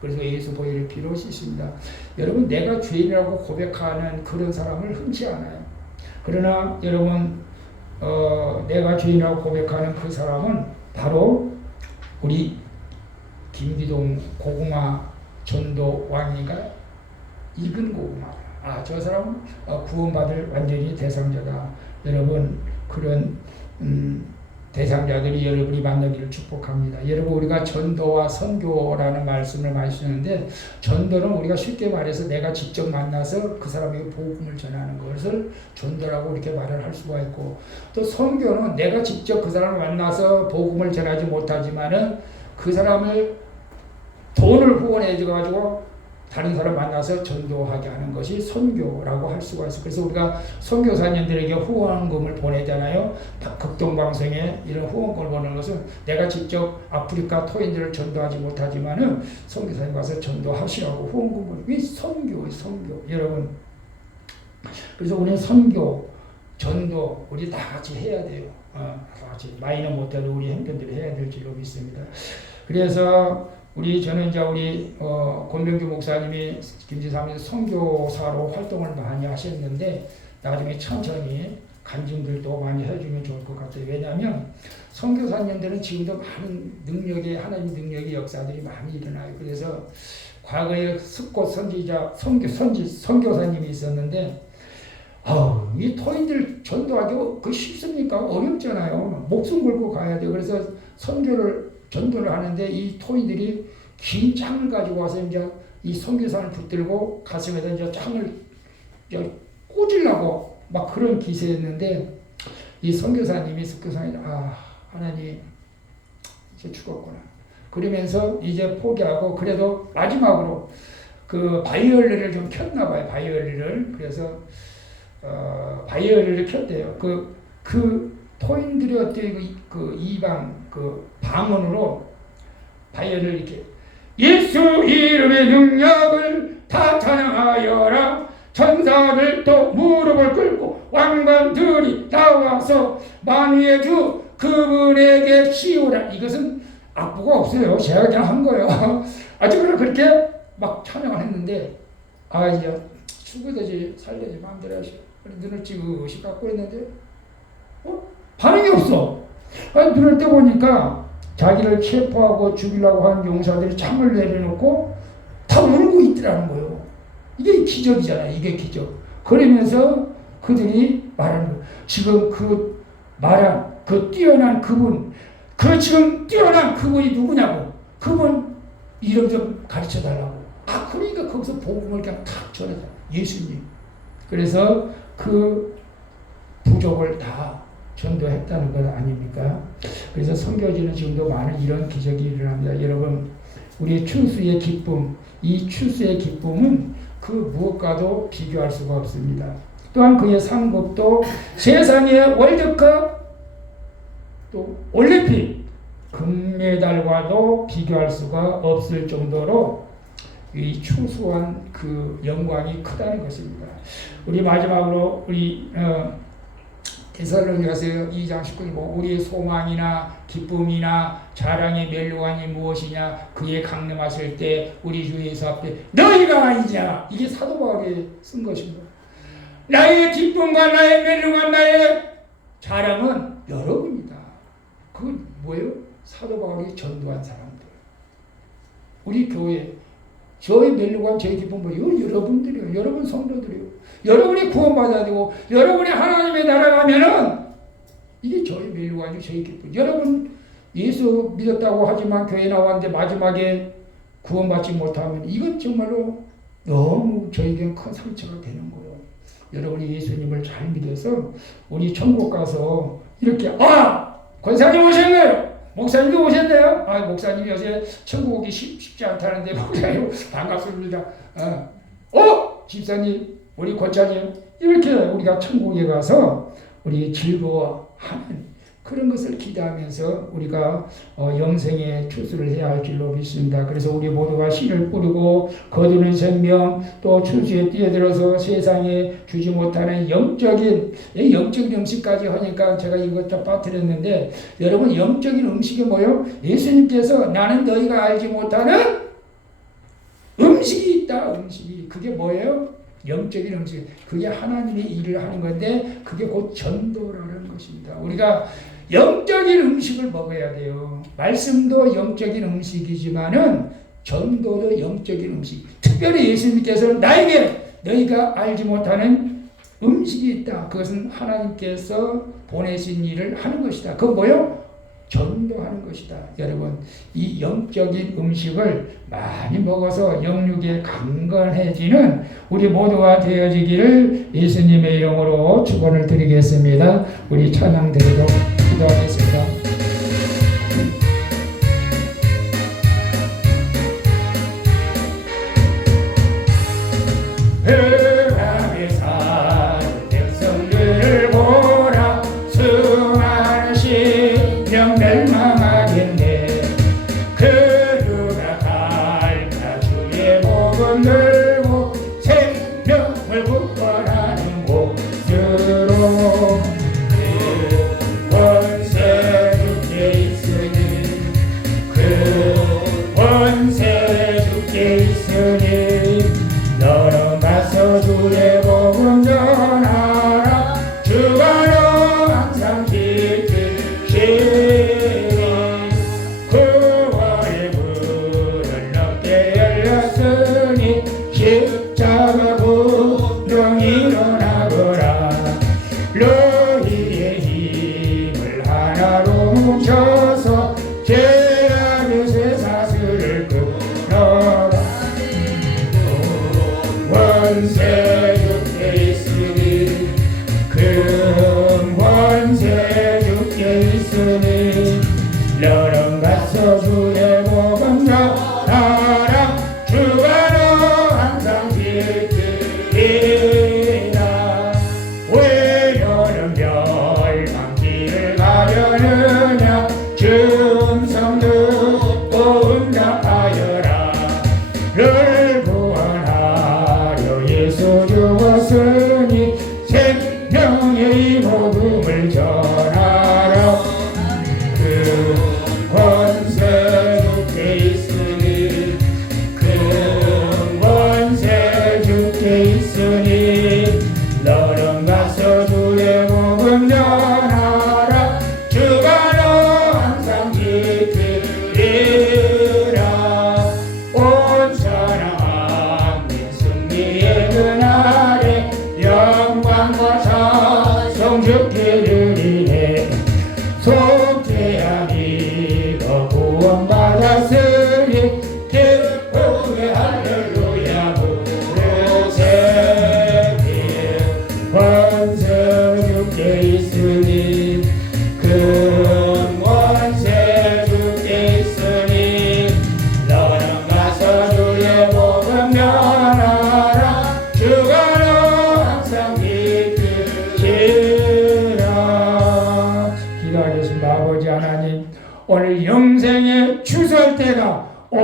그래서 예수 보혈의 피로 씻습니다. 여러분 내가 죄인이라고 고백하는 그런 사람을 흔치 않아요. 그러나 여러분 내가 죄인이라고 고백하는 그 사람은 바로 우리 김기동 고구마 전도 왕인가 익은 고구마. 저 사람은 구원받을 완전히 대상자다. 여러분 그런 대상자들이 여러분이 만나기를 축복합니다. 여러분 우리가 전도와 선교라는 말씀을 많이 쓰는데 전도는 우리가 쉽게 말해서 내가 직접 만나서 그 사람에게 복음을 전하는 것을 전도라고 이렇게 말을 할 수가 있고 또 선교는 내가 직접 그 사람을 만나서 복음을 전하지 못하지만은 그 사람을 돈을 후원해 줘가지고 다른 사람 만나서 전도하게 하는 것이 선교라고 할 수가 있어요. 그래서 우리가 선교사님들에게 후원금을 보내잖아요. 극동방송에 이런 후원금을 보내는 것은 내가 직접 아프리카 토인들을 전도하지 못하지만은 선교사님 가서 전도하시라고 후원금을 보내는 게 선교예요. 선교. 여러분 그래서 우리는 선교, 전도 우리 다 같이 해야 돼요. 다 같이 마이너 못해도 우리 형편들이 해야 될 줄로 믿습니다. 그래서 저는 이제 우리 권병주 목사님이 김지사에서 선교사로 활동을 많이 하셨는데 나중에 천천히 간증들도 많이 해주면 좋을 것 같아요. 왜냐하면 선교사님들은 지금도 많은 능력의 하나님 능력의 역사들이 많이 일어나요. 그래서 과거에 스콧 선지자 선교사님이 있었는데 이 토인들 전도하기 그 쉽습니까? 어렵잖아요. 목숨 걸고 가야 돼요. 그래서 전도를 하는데 이 토인들이 긴 창을 가지고 와서 이제 이 선교사를 붙들고 가슴에다 이제 창을 꽂으려고 막 그런 기세였는데 이 선교사님이 하나님 이제 죽었구나. 그러면서 이제 포기하고 그래도 마지막으로 그 바이올린을 좀 켰나 봐요. 바이올린을. 그래서 바이올린을 켰대요. 그 토인들이 어떻게 그 이방 그 방언으로 바이올린을 이렇게 예수 이름의 능력을 다 찬양하여라. 천사들도 무릎을 꿇고 왕관들이 나와서 만유의 주 그분에게 치우라. 이것은 악보가 없어요. 제가 그냥 한 거예요. 아직은 그렇게 막 찬양을 했는데 이제 죽어야지 살려야지 마음대로 하시. 눈을 찌그시 깎고 있는데 반응이 없어. 눈을 떠보니까 자기를 체포하고 죽이려고 하는 용사들이 창을 내려놓고 다 울고 있더라는 거예요. 이게 기적이잖아요. 이게 기적. 그러면서 그들이 말하는 거예요. 지금 그 말한 그 뛰어난 그분, 그 지금 뛰어난 그분이 누구냐고. 그분 이름 좀 가르쳐 달라고. 그러니까 거기서 복음을 그냥 탁 전해줘. 예수님. 그래서 그 부족을 다 전도했다는 것 아닙니까? 그래서 선교지는 지금도 많은 이런 기적이 일어납니다. 여러분, 우리의 추수의 기쁨, 이 추수의 기쁨은 그 무엇과도 비교할 수가 없습니다. 또한 그의 상급도 세상의 월드컵 또 올림픽 금메달과도 비교할 수가 없을 정도로 이 추수한 그 영광이 크다는 것입니다. 우리 마지막으로 우리 데살로니가서 2장 19절 우리의 소망이나 기쁨이나 자랑의 멸류관이 무엇이냐 그의 강림하실 때 우리 주 예수 앞에 너희가 아니냐. 이게 사도 바울이 쓴 것입니다. 나의 기쁨과 나의 멸류관 나의 자랑은 여러분이다. 그건 뭐예요? 사도 바울이 전도한 사람들. 우리 교회 저의 멸류관 저의 기쁨 뭐예요? 여러분들이요. 여러분 성도들이요. 여러분이 구원받아야 되고 여러분이 하나님의 나라 가면은 이게 저의 멸류관이고 저의 기쁨. 여러분 예수 믿었다고 하지만 교회 나왔는데 마지막에 구원받지 못하면 이건 정말로 너무 저에겐 큰 상처가 되는 거예요. 여러분이 예수님을 잘 믿어서 우리 천국 가서 이렇게 권사님 오셨네요. 목사님도 오셨네요. 목사님이 요새 천국 오기 쉽지 않다는데 목사님 반갑습니다. 집사님 우리 권사님 이렇게 우리가 천국에 가서 우리 즐거워하는 그런 것을 기대하면서 우리가 영생의 추수를 해야 할 줄로 믿습니다. 그래서 우리 모두가 씨를 뿌리고 거두는 생명 또 추수에 뛰어들어서 세상에 주지 못하는 영적인 음식까지 하니까 제가 이것도 빠뜨렸는데 여러분 영적인 음식이 뭐예요? 예수님께서 나는 너희가 알지 못하는 음식이 있다. 음식이 그게 뭐예요? 영적인 음식. 그게 하나님의 일을 하는 건데 그게 곧 전도라는 것입니다. 우리가 영적인 음식을 먹어야 돼요. 말씀도 영적인 음식이지만은 전도도 영적인 음식. 특별히 예수님께서 나에게 너희가 알지 못하는 음식이 있다. 그것은 하나님께서 보내신 일을 하는 것이다. 그건 뭐요? 전도하는 것이다. 여러분 이 영적인 음식을 많이 먹어서 영육에 강건해지는 우리 모두가 되어지기를 예수님의 이름으로 축원을 드리겠습니다. 우리 찬양 드리고 기도하겠습니다. 흑암에 사는 백성들을 보라. 수많은 심령 멸망하겠네. 그 누가 갈까 주의 복음 들고 생명을 구원하는 곳으로. 그 권세 주께 있으니 그 권세 주께 있으니 너는 가서 주의 복음 전하라. 주가 너 항상 지키시니 구원의 문을 넓게 열렸으니 십자가 분명 일어나거라. 너희의 힘을 하나로 뭉쳐서 죄악의 쇠사슬을 끊어라. 권세 주께 있으니 큰 권세 주께 있으니 너는 가서 주의 복음 전하라. 주가 너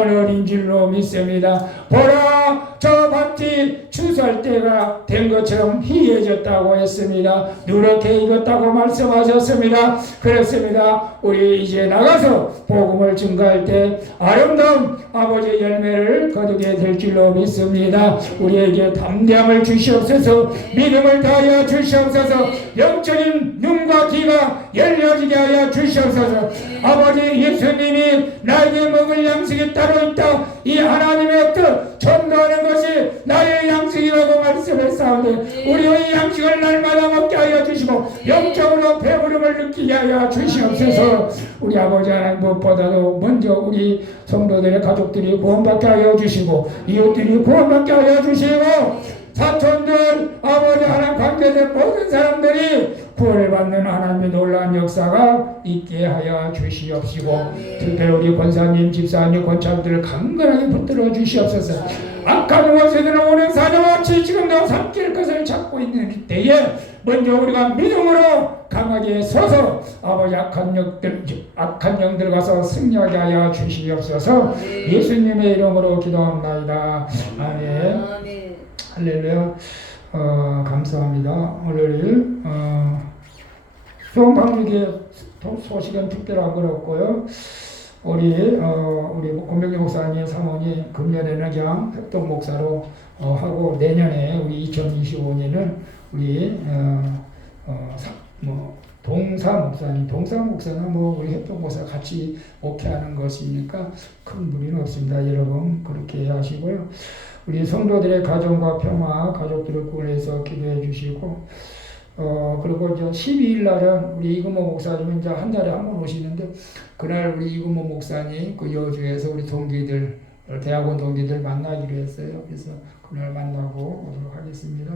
오늘인 줄로 믿습니다. 보라 저 밭이 추수할 때가 된 것처럼 희해졌다고 했습니다. 누렇게 익었다고 말씀하셨습니다. 그렇습니다. 우리 이제 나가서 복음을 증거할 때 아름다운 아버지의 열매를 거두게 될 줄로 믿습니다. 우리에게 담대함을 주시옵소서, 믿음을 다하여 주시옵소서, 영적인 눈과 귀가 열려지게 하여 주시옵소서. 아버지 예수님이 나에게 먹을 양식이 따로 있다, 이 하나님의 뜻 전도하는 것이 나의 양식이라고 말씀했사오니 우리의 양식을 날마다 먹게 하여 주시고 영적으로 배부름을 느끼게 하여 주시옵소서. 우리 아버지 하나님, 무엇보다도 먼저 우리 성도들의 가족들이 구원받게 하여 주시고 이웃들이 구원받게 하여 주시고 사촌들 아버지 하나님 관계된 모든 사람들이 구원을 받는 하나님의 놀라운 역사가 있게 하여 주시옵시고 특별히 우리 권사님, 집사님, 권참들을 강건하게 붙들어 주시옵소서. 악한 무엇에도 오는 사자같이 지금도 삼킬 것을 찾고 있는 이때에 먼저 우리가 믿음으로 강하게 서서 아버지 악한 영들 가서 승리하게 하여 주시옵소서. 예수님의 이름으로 기도합나이다. 아멘. 할렐루야. 감사합니다. 오늘 수원방육의 소식은 특별한 건 없고요. 우리 권병기 목사님 사모님 금년에는 그냥 협동 목사로 하고 내년에 우리 2025년은 우리 동사 목사는 우리 협동 목사 같이 목회하는 것이니까 큰 무리는 없습니다. 여러분 그렇게 하시고요. 우리 성도들의 가정과 평화, 가족들을 구원해서 기도해 주시고, 그리고 이제 12일 날은 우리 이금호 목사님은 이제 한 달에 한 번 오시는데, 그날 우리 이금호 목사님 그 여주에서 우리 동기들, 대학원 동기들 만나기로 했어요. 그래서 그날 만나고 오도록 하겠습니다.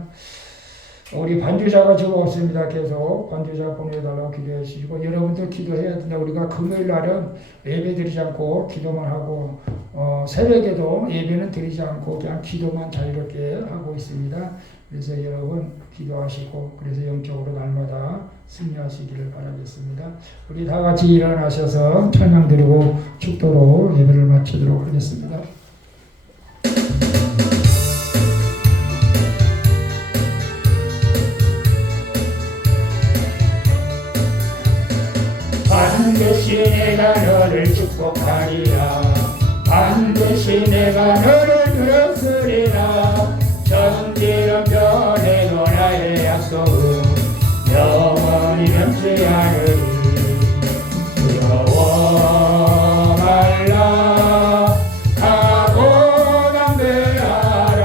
우리 반주자가 지금 없습니다. 계속 반주자 보내달라고 기도해 주시고, 여러분도 기도해야 된다. 우리가 금요일 날은 예배 드리지 않고 기도만 하고, 새벽에도 예배는 드리지 않고 그냥 기도만 자유롭게 하고 있습니다. 그래서 여러분 기도하시고, 그래서 영적으로 날마다 승리하시기를 바라겠습니다. 우리 다 같이 일어나셔서 찬양 드리고 축도로 예배를 마치도록 하겠습니다. 반드시 내가 너를 축복하리라. 반드시 내가 너를 들었으리라. 천지는 변해도 나의 약속은 영원히 변치 않으리. 두려워 말라 하고 담대하라.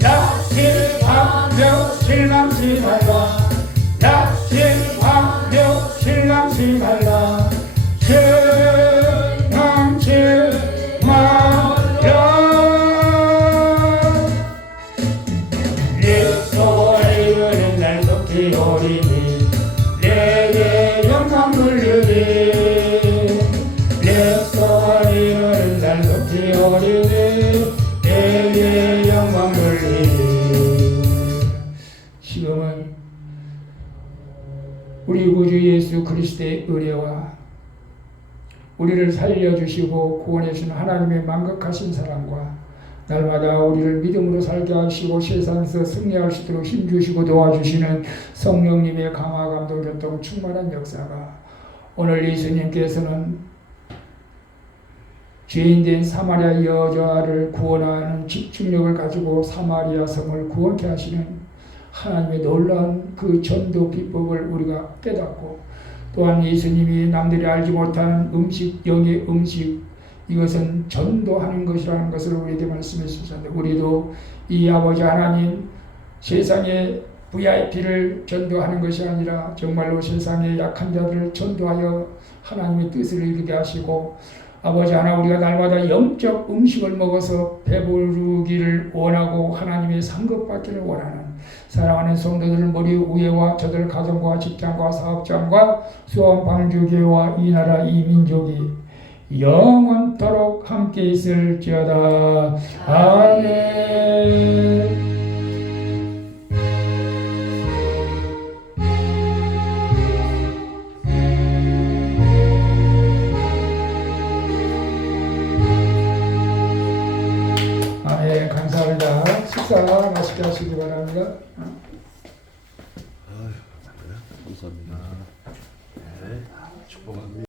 낙심하며 실망치 말라. 낙심하며 실망치 말라. 실망치 말라. 내 손에 이르는 날 속히 오리니 내게 영광 돌리니. 내 손에 이르는 날 속히 오리니 내게 영광 돌리니. 지금은 우리 구주 예수 그리스도의 은혜와 우리를 살려주시고 구원해주신 하나님의 만극하신 사랑과 날마다 우리를 믿음으로 살게 하시고 세상에서 승리할 수 있도록 힘주시고 도와주시는 성령님의 강화 감동 교통 충만한 역사가 오늘 예수님께서는 죄인된 사마리아 여자를 구원하는 집중력을 가지고 사마리아 성을 구원케 하시는 하나님의 놀라운 그 전도 비법을 우리가 깨닫고, 또한 예수님이 남들이 알지 못하는 음식, 영의 음식, 이것은 전도하는 것이라는 것을 우리에게 말씀해 주셨는데, 우리도 이 아버지 하나님 세상의 VIP를 전도하는 것이 아니라 정말로 세상의 약한 자들을 전도하여 하나님의 뜻을 이루게 하시고, 아버지 하나 우리가 날마다 영적 음식을 먹어서 배부르기를 원하고 하나님의 상급받기를 원하는 사랑하는 성도들 머리 위에와 저들 가정과 직장과 사업장과 수원 방주교회와 이 나라 이 민족이 영원토록 함께 있을지어다. 아멘. 식사 맛있게 하시기 바랍니다. 감사합니다. 네, 축복합니다.